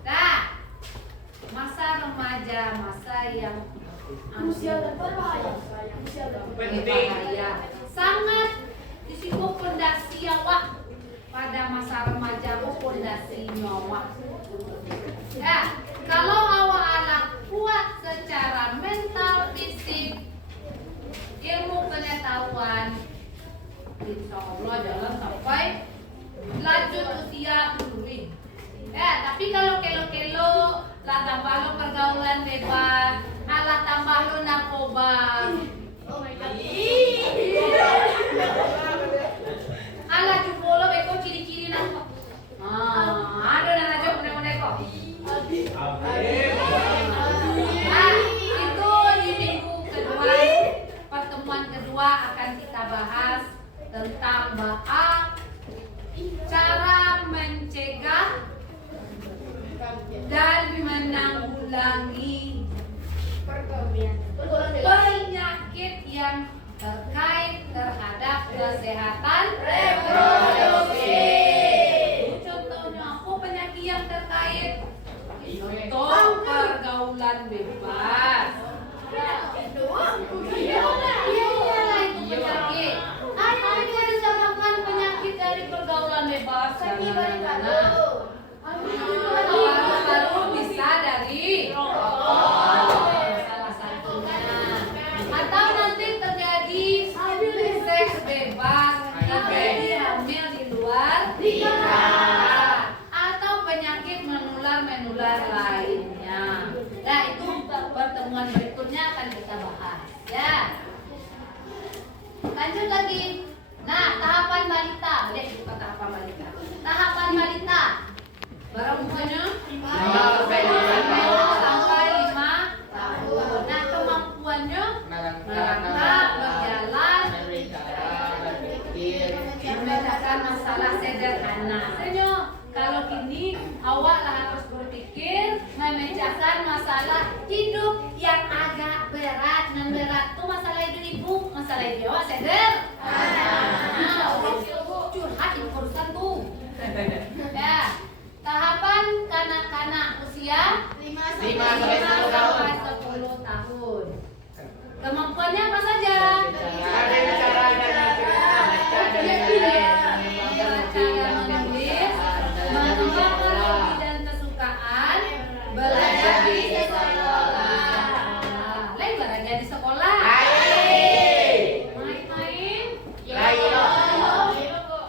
Dah. Masa remaja, masa yang berbahaya. Sangat di situ pondasi awak pada masa remaja pondasi nyawa. Ya, kalau awak anak kuat secara mental, fisik, ilmu pengetahuan, insya Allah jalan sampai lanjut usia duluin. Ya, tapi kalau kelo-kelo lah tambah lo pergaulan bebas, alah tambah lo narkoba. Alah jupolo beko ciri-ciri narkoba. Ada nana jok neko-neko. Nah, itu di minggu kedua, pertemuan kedua akan kita bahas tentang cara mencegah dan menanggulangi penyakit yang terkait terhadap kesehatan reproduksi. Contohnya apa penyakit yang terkait? Contoh pergaulan bebas. Iya itu penyakit. Apa itu disebabkan penyakit dari pergaulan bebas? Baru bisa dari salah satunya, atau nanti terjadi seks bebas, terjadi hamil di luar nikah, atau penyakit menular lainnya. Nah, itu kita bahas. Ya. Lanjut lagi. Nah, tahapan balita. Lihat bukan tahapan balita. Tahapan balita. Berapa umurnya? 5 sampai 5 tahun. Nah, kemampuannya merangkak, berjalan, memecahkan masalah sederhana. Senyo, kalau kini awaklah harus berpikir memecahkan masalah hidup yang agak berat. Yang berat tuh masalah hidup ibu, masalah hidup awak sederhana. Curhat di urusan tuh. Ya. Tahapan kanak-kanak usia 5 sampai 10 tahun. sampai 10 tahun. Kemampuannya apa saja? Bicara Cara menulis, mengembangkan hobi dan kesukaan, belajar di sekolah. Lain belajar di sekolah. Main-main.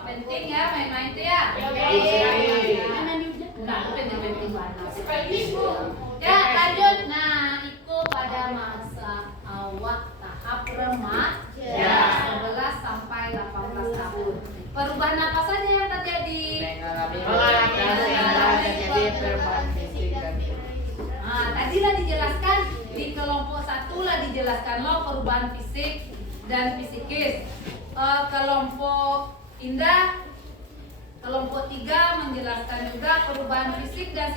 Penting ya main-main itu ya. Nah, penting banget. Ya, lanjut. Nah, itu pada masa awak tahap remaja 11 sampai 18 tahun. Perubahan apa saja yang terjadi? Nah, tadilah dijelaskan di kelompok 1 lah dijelaskan loh perubahan fisik dan psikis. Kelompok Indah, kelompok 3 menjelaskan juga perubahan fisik dan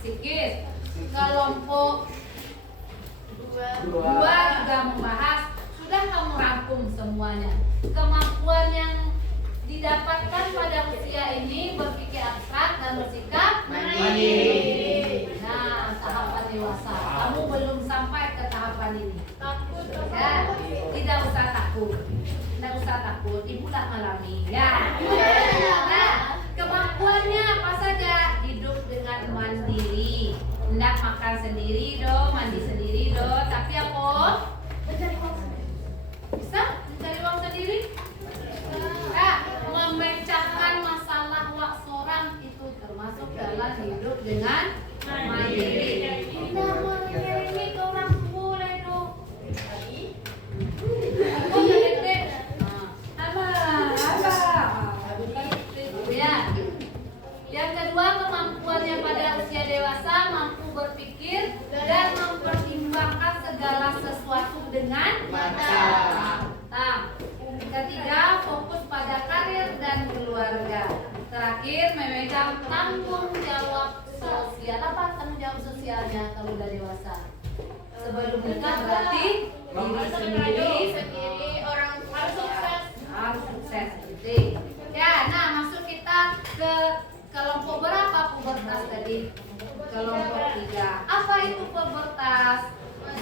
psikis. Kelompok 2 juga membahas, sudah kamu rangkum semuanya. Kemampuan yang didapatkan pada usia ini berpikir abstrak dan bersikap mandiri. Nah, tahapan dewasa. Kamu belum sampai ke tahapan ini. Ya, tidak usah takut. Tidak usah takut, ibu tak ngalami. Ya. Nah, kemampuannya apa saja? Hidup dengan mandiri. Hendak makan sendiri dong, mandi sendiri dong. Tapi apa? Bisa mencari uang sendiri? Nah, memecahkan masalah wak seorang itu termasuk dalam hidup dengan mandiri. Tidak mengiringi ke orang boleh dong. Ya. Yang kedua, kemampuannya pada usia dewasa mampu berpikir dan mempertimbangkan segala sesuatu dengan matang. Ketiga, fokus pada karir dan keluarga. Terakhir, memegang tanggung jawab sosial. Apa tanggung jawab sosialnya kalau udah dewasa? Sebelum nikah berarti diri sendiri, orang harus sukses. harus sukses. Gitu. Ya, nah masuk kita ke kelompok berapa pubertas tadi? Kelompok 3. Apa itu pubertas?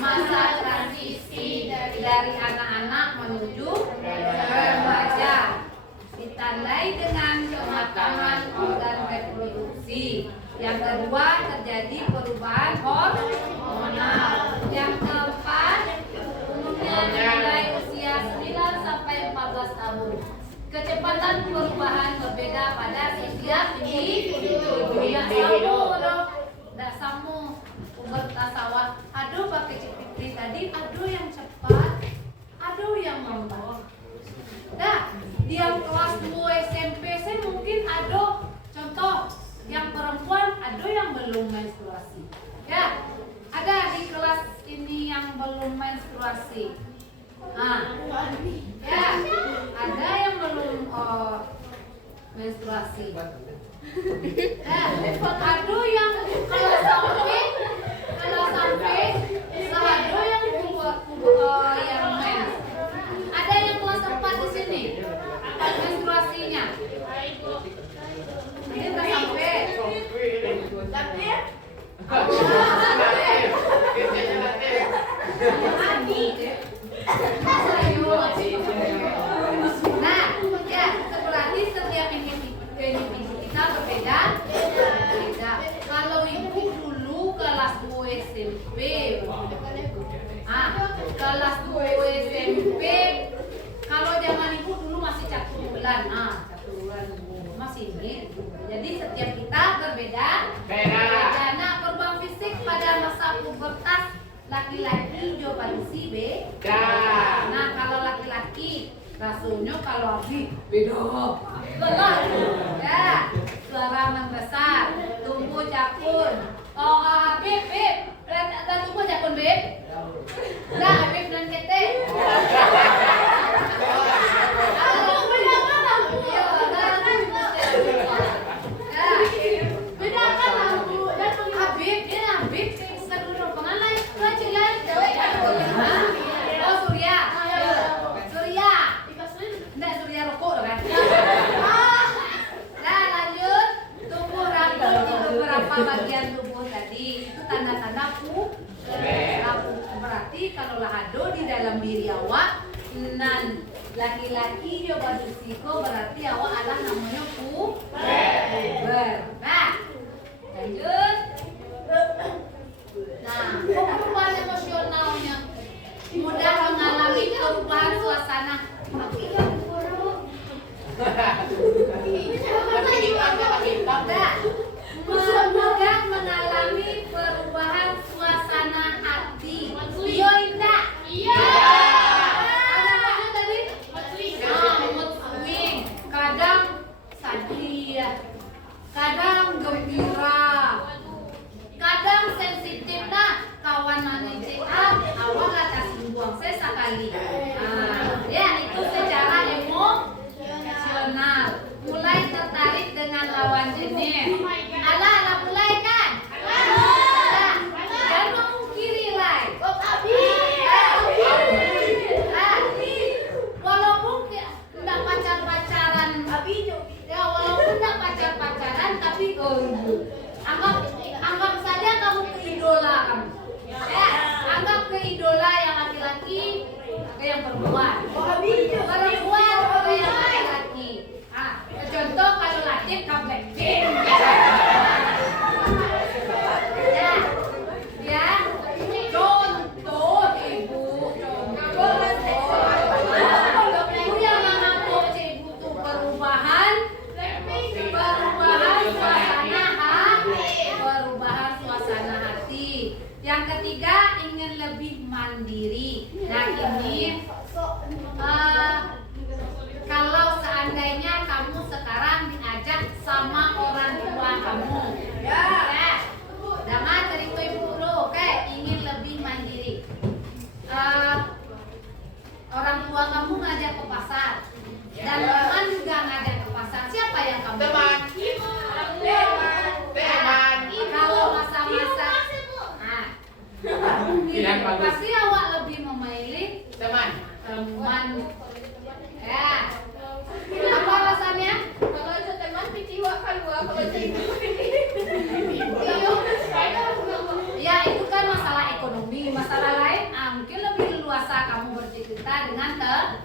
Masa transisi dari anak-anak menuju remaja, ditandai dengan kematangan organ reproduksi. Yang kedua, terjadi perubahan hormonal. Yang keempat, umumnya dimulai usia 9 sampai 14 tahun. Kecepatan perubahan berbeda pada setiap individu. Yang sama dong, tidak sama. Pubertas awal, aduh pakai cipit tadi, aduh yang cepat, aduh yang lambat. Nah, yang kelas 2 SMP saya mungkin aduh, contoh yang perempuan, aduh yang belum menstruasi. Ya, ada di kelas ini yang belum menstruasi. Nah, ya, ada yang belum menstruasi. Aduh yang kalau sampai sehadu yang yang mens. Ada yang kelas 4 di sini menstruasinya. Ini udah sampai. Nah, ya, berarti setiap individu kita berbeda. Kalau ibu dulu kelas 2 SMP, kelas 2 SMP, kalau zaman ibu dulu masih catur bulan, masih ini. Jadi setiap kita berbeda. Nah, perubahan fisik pada masa pubertas laki-laki laki-laki jo padusi Da. Nah, kalau laki-laki rasanya kalau Abi beda. Belah. Ya, suara membesar, tumbuh cakun. Oh, Habib, dan tumbuh cakun, Bib. Nah, Habib dan Kete. Bagian tubuh tadi itu tanda-tanda berarti kalau lahado di dalam diri awak nan laki-laki jo badusiko berarti awak adalah namanya puber. Nah, lanjut. Nah, perubahan emosionalnya mudah mengalami perubahan suasana. Mudah mengalami perubahan suasana hati. Iya, Indah. Iya. Apa tadi? Mood swing. Kadang sedih, kadang gembira, kadang sensitif. Nah, kawan manusia awak atas buang saya sekali. Ya, itu secara emosional. Mulai tertarik dengan lawan jenis. Alah mulai kan? Jangan memungkiri lah. Walaupun tidak pacaran, ya walaupun tidak pacaran, tapi anggap saja kamu ke idola kamu. Ya, anggap ke idola yang laki-laki ke yang perempuan. Perempuan ke yang laki-laki. Contoh kalau Latif ke Blackpink. Yang ketiga, ingin lebih mandiri. Nah, ini kalau seandainya kamu sekarang diajak sama orang tua kamu, ya, jangan cerita ibu dulu, oke? Ingin lebih mandiri. Orang tua kamu ngajak ke pasar, dan teman juga ngajak ke pasar. Siapa yang kamu? Teman. Kalau masa-masa pasti awak lebih memilih teman. Ya. Apa alasannya? Kalau itu teman kecewa keluar, kalau itu Ya, itu kan masalah ekonomi. Masalah lain, mungkin lebih luasa kamu bercerita dengan teman.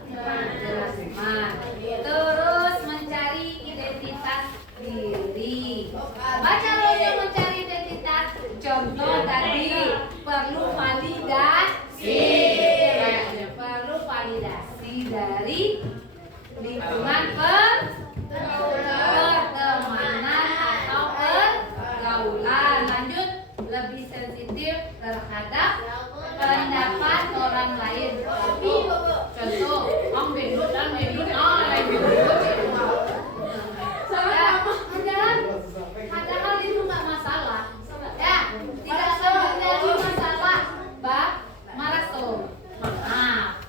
Terus mencari identitas diri. Baca loyo mencari identitas. Contoh tadi perlu validasi. Perlu validasi dari lingkungan pertemanan atau pergaulan. Lanjut, lebih sensitif terhadap pendapat orang lain. Contoh, bendut, lain bendut. Padahal itu nggak masalah. Ya, tidak menjadi masalah. Maraso. Maaf.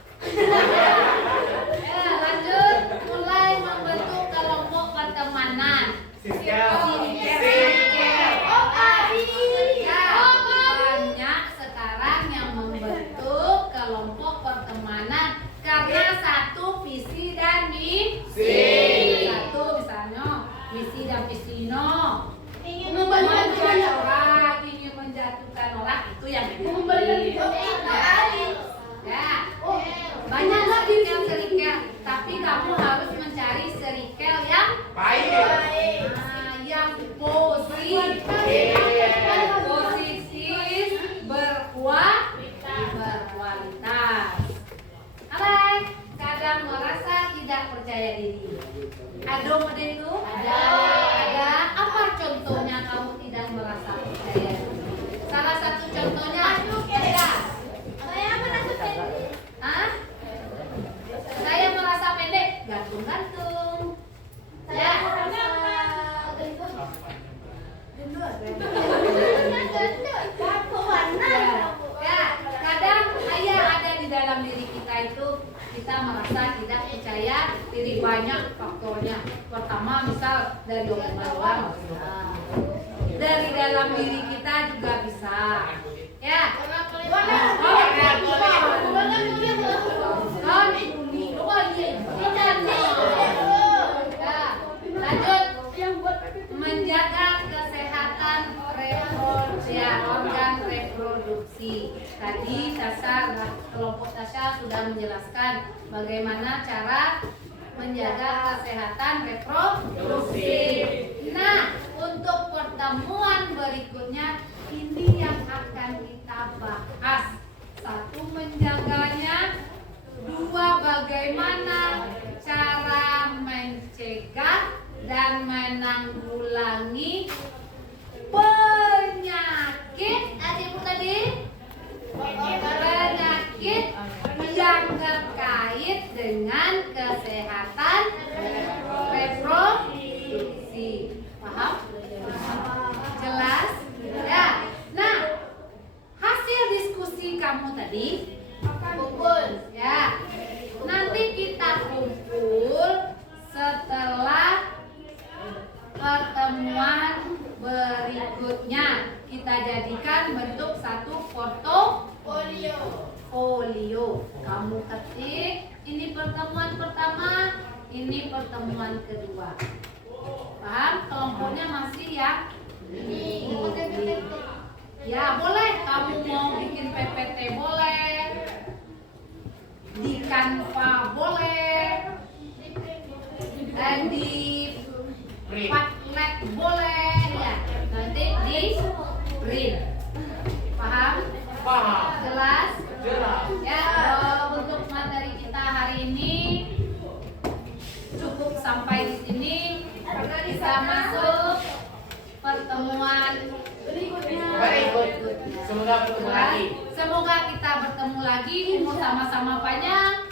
Lanjut, mulai membentuk kelompok pertemanan. Banyak sekarang yang membentuk kelompok pertemanan karena satu visi dan misi. Satu misalnya visi dan visinya ingin menjatuhkan orang itu yang ya. Banyaklah serikel, tapi kamu harus mencari serikel yang Baik. yang positif, berkualitas. Hai, kadang merasa tidak percaya diri. Ada model itu? Ada. Apa contohnya kamu tidak merasa percaya diri? Salah satu contohnya, dalam diri kita itu kita merasa tidak percaya diri, banyak faktornya. Pertama misal dari omongan orang, dari dalam diri kita juga bisa. Ya. Lanjut, menjaga kesehatan organ reproduksi. Tadi kelompok Tasya sudah menjelaskan bagaimana cara menjaga kesehatan reproduksi. Nah, untuk pertemuan berikutnya ini yang akan kita bahas. Satu, menjaganya. Dua, bagaimana cara mencegah dan menanggulangi penyakit penyakit yang terkait dengan kesehatan reproduksi. Paham? Jelas? Ya. Nah, hasil diskusi kamu tadi kumpul ya. Nanti kita kumpul setelah pertemuan berikutnya. Kita jadikan bentuk satu portofolio. Kamu ketik, ini pertemuan pertama, ini pertemuan kedua. Paham? Kelompoknya masih yang ini. Ya boleh, kamu mau bikin PPT boleh, di Canva boleh, dan di Padlet boleh ya. Nanti di print. Paham? Paham. Jelas? Jelas. Ya, untuk materi kita hari ini cukup sampai di sini. Kita masuk pertemuan berikutnya. Semoga bertemu lagi. Semoga kita bertemu lagi, umur sama-sama panjang,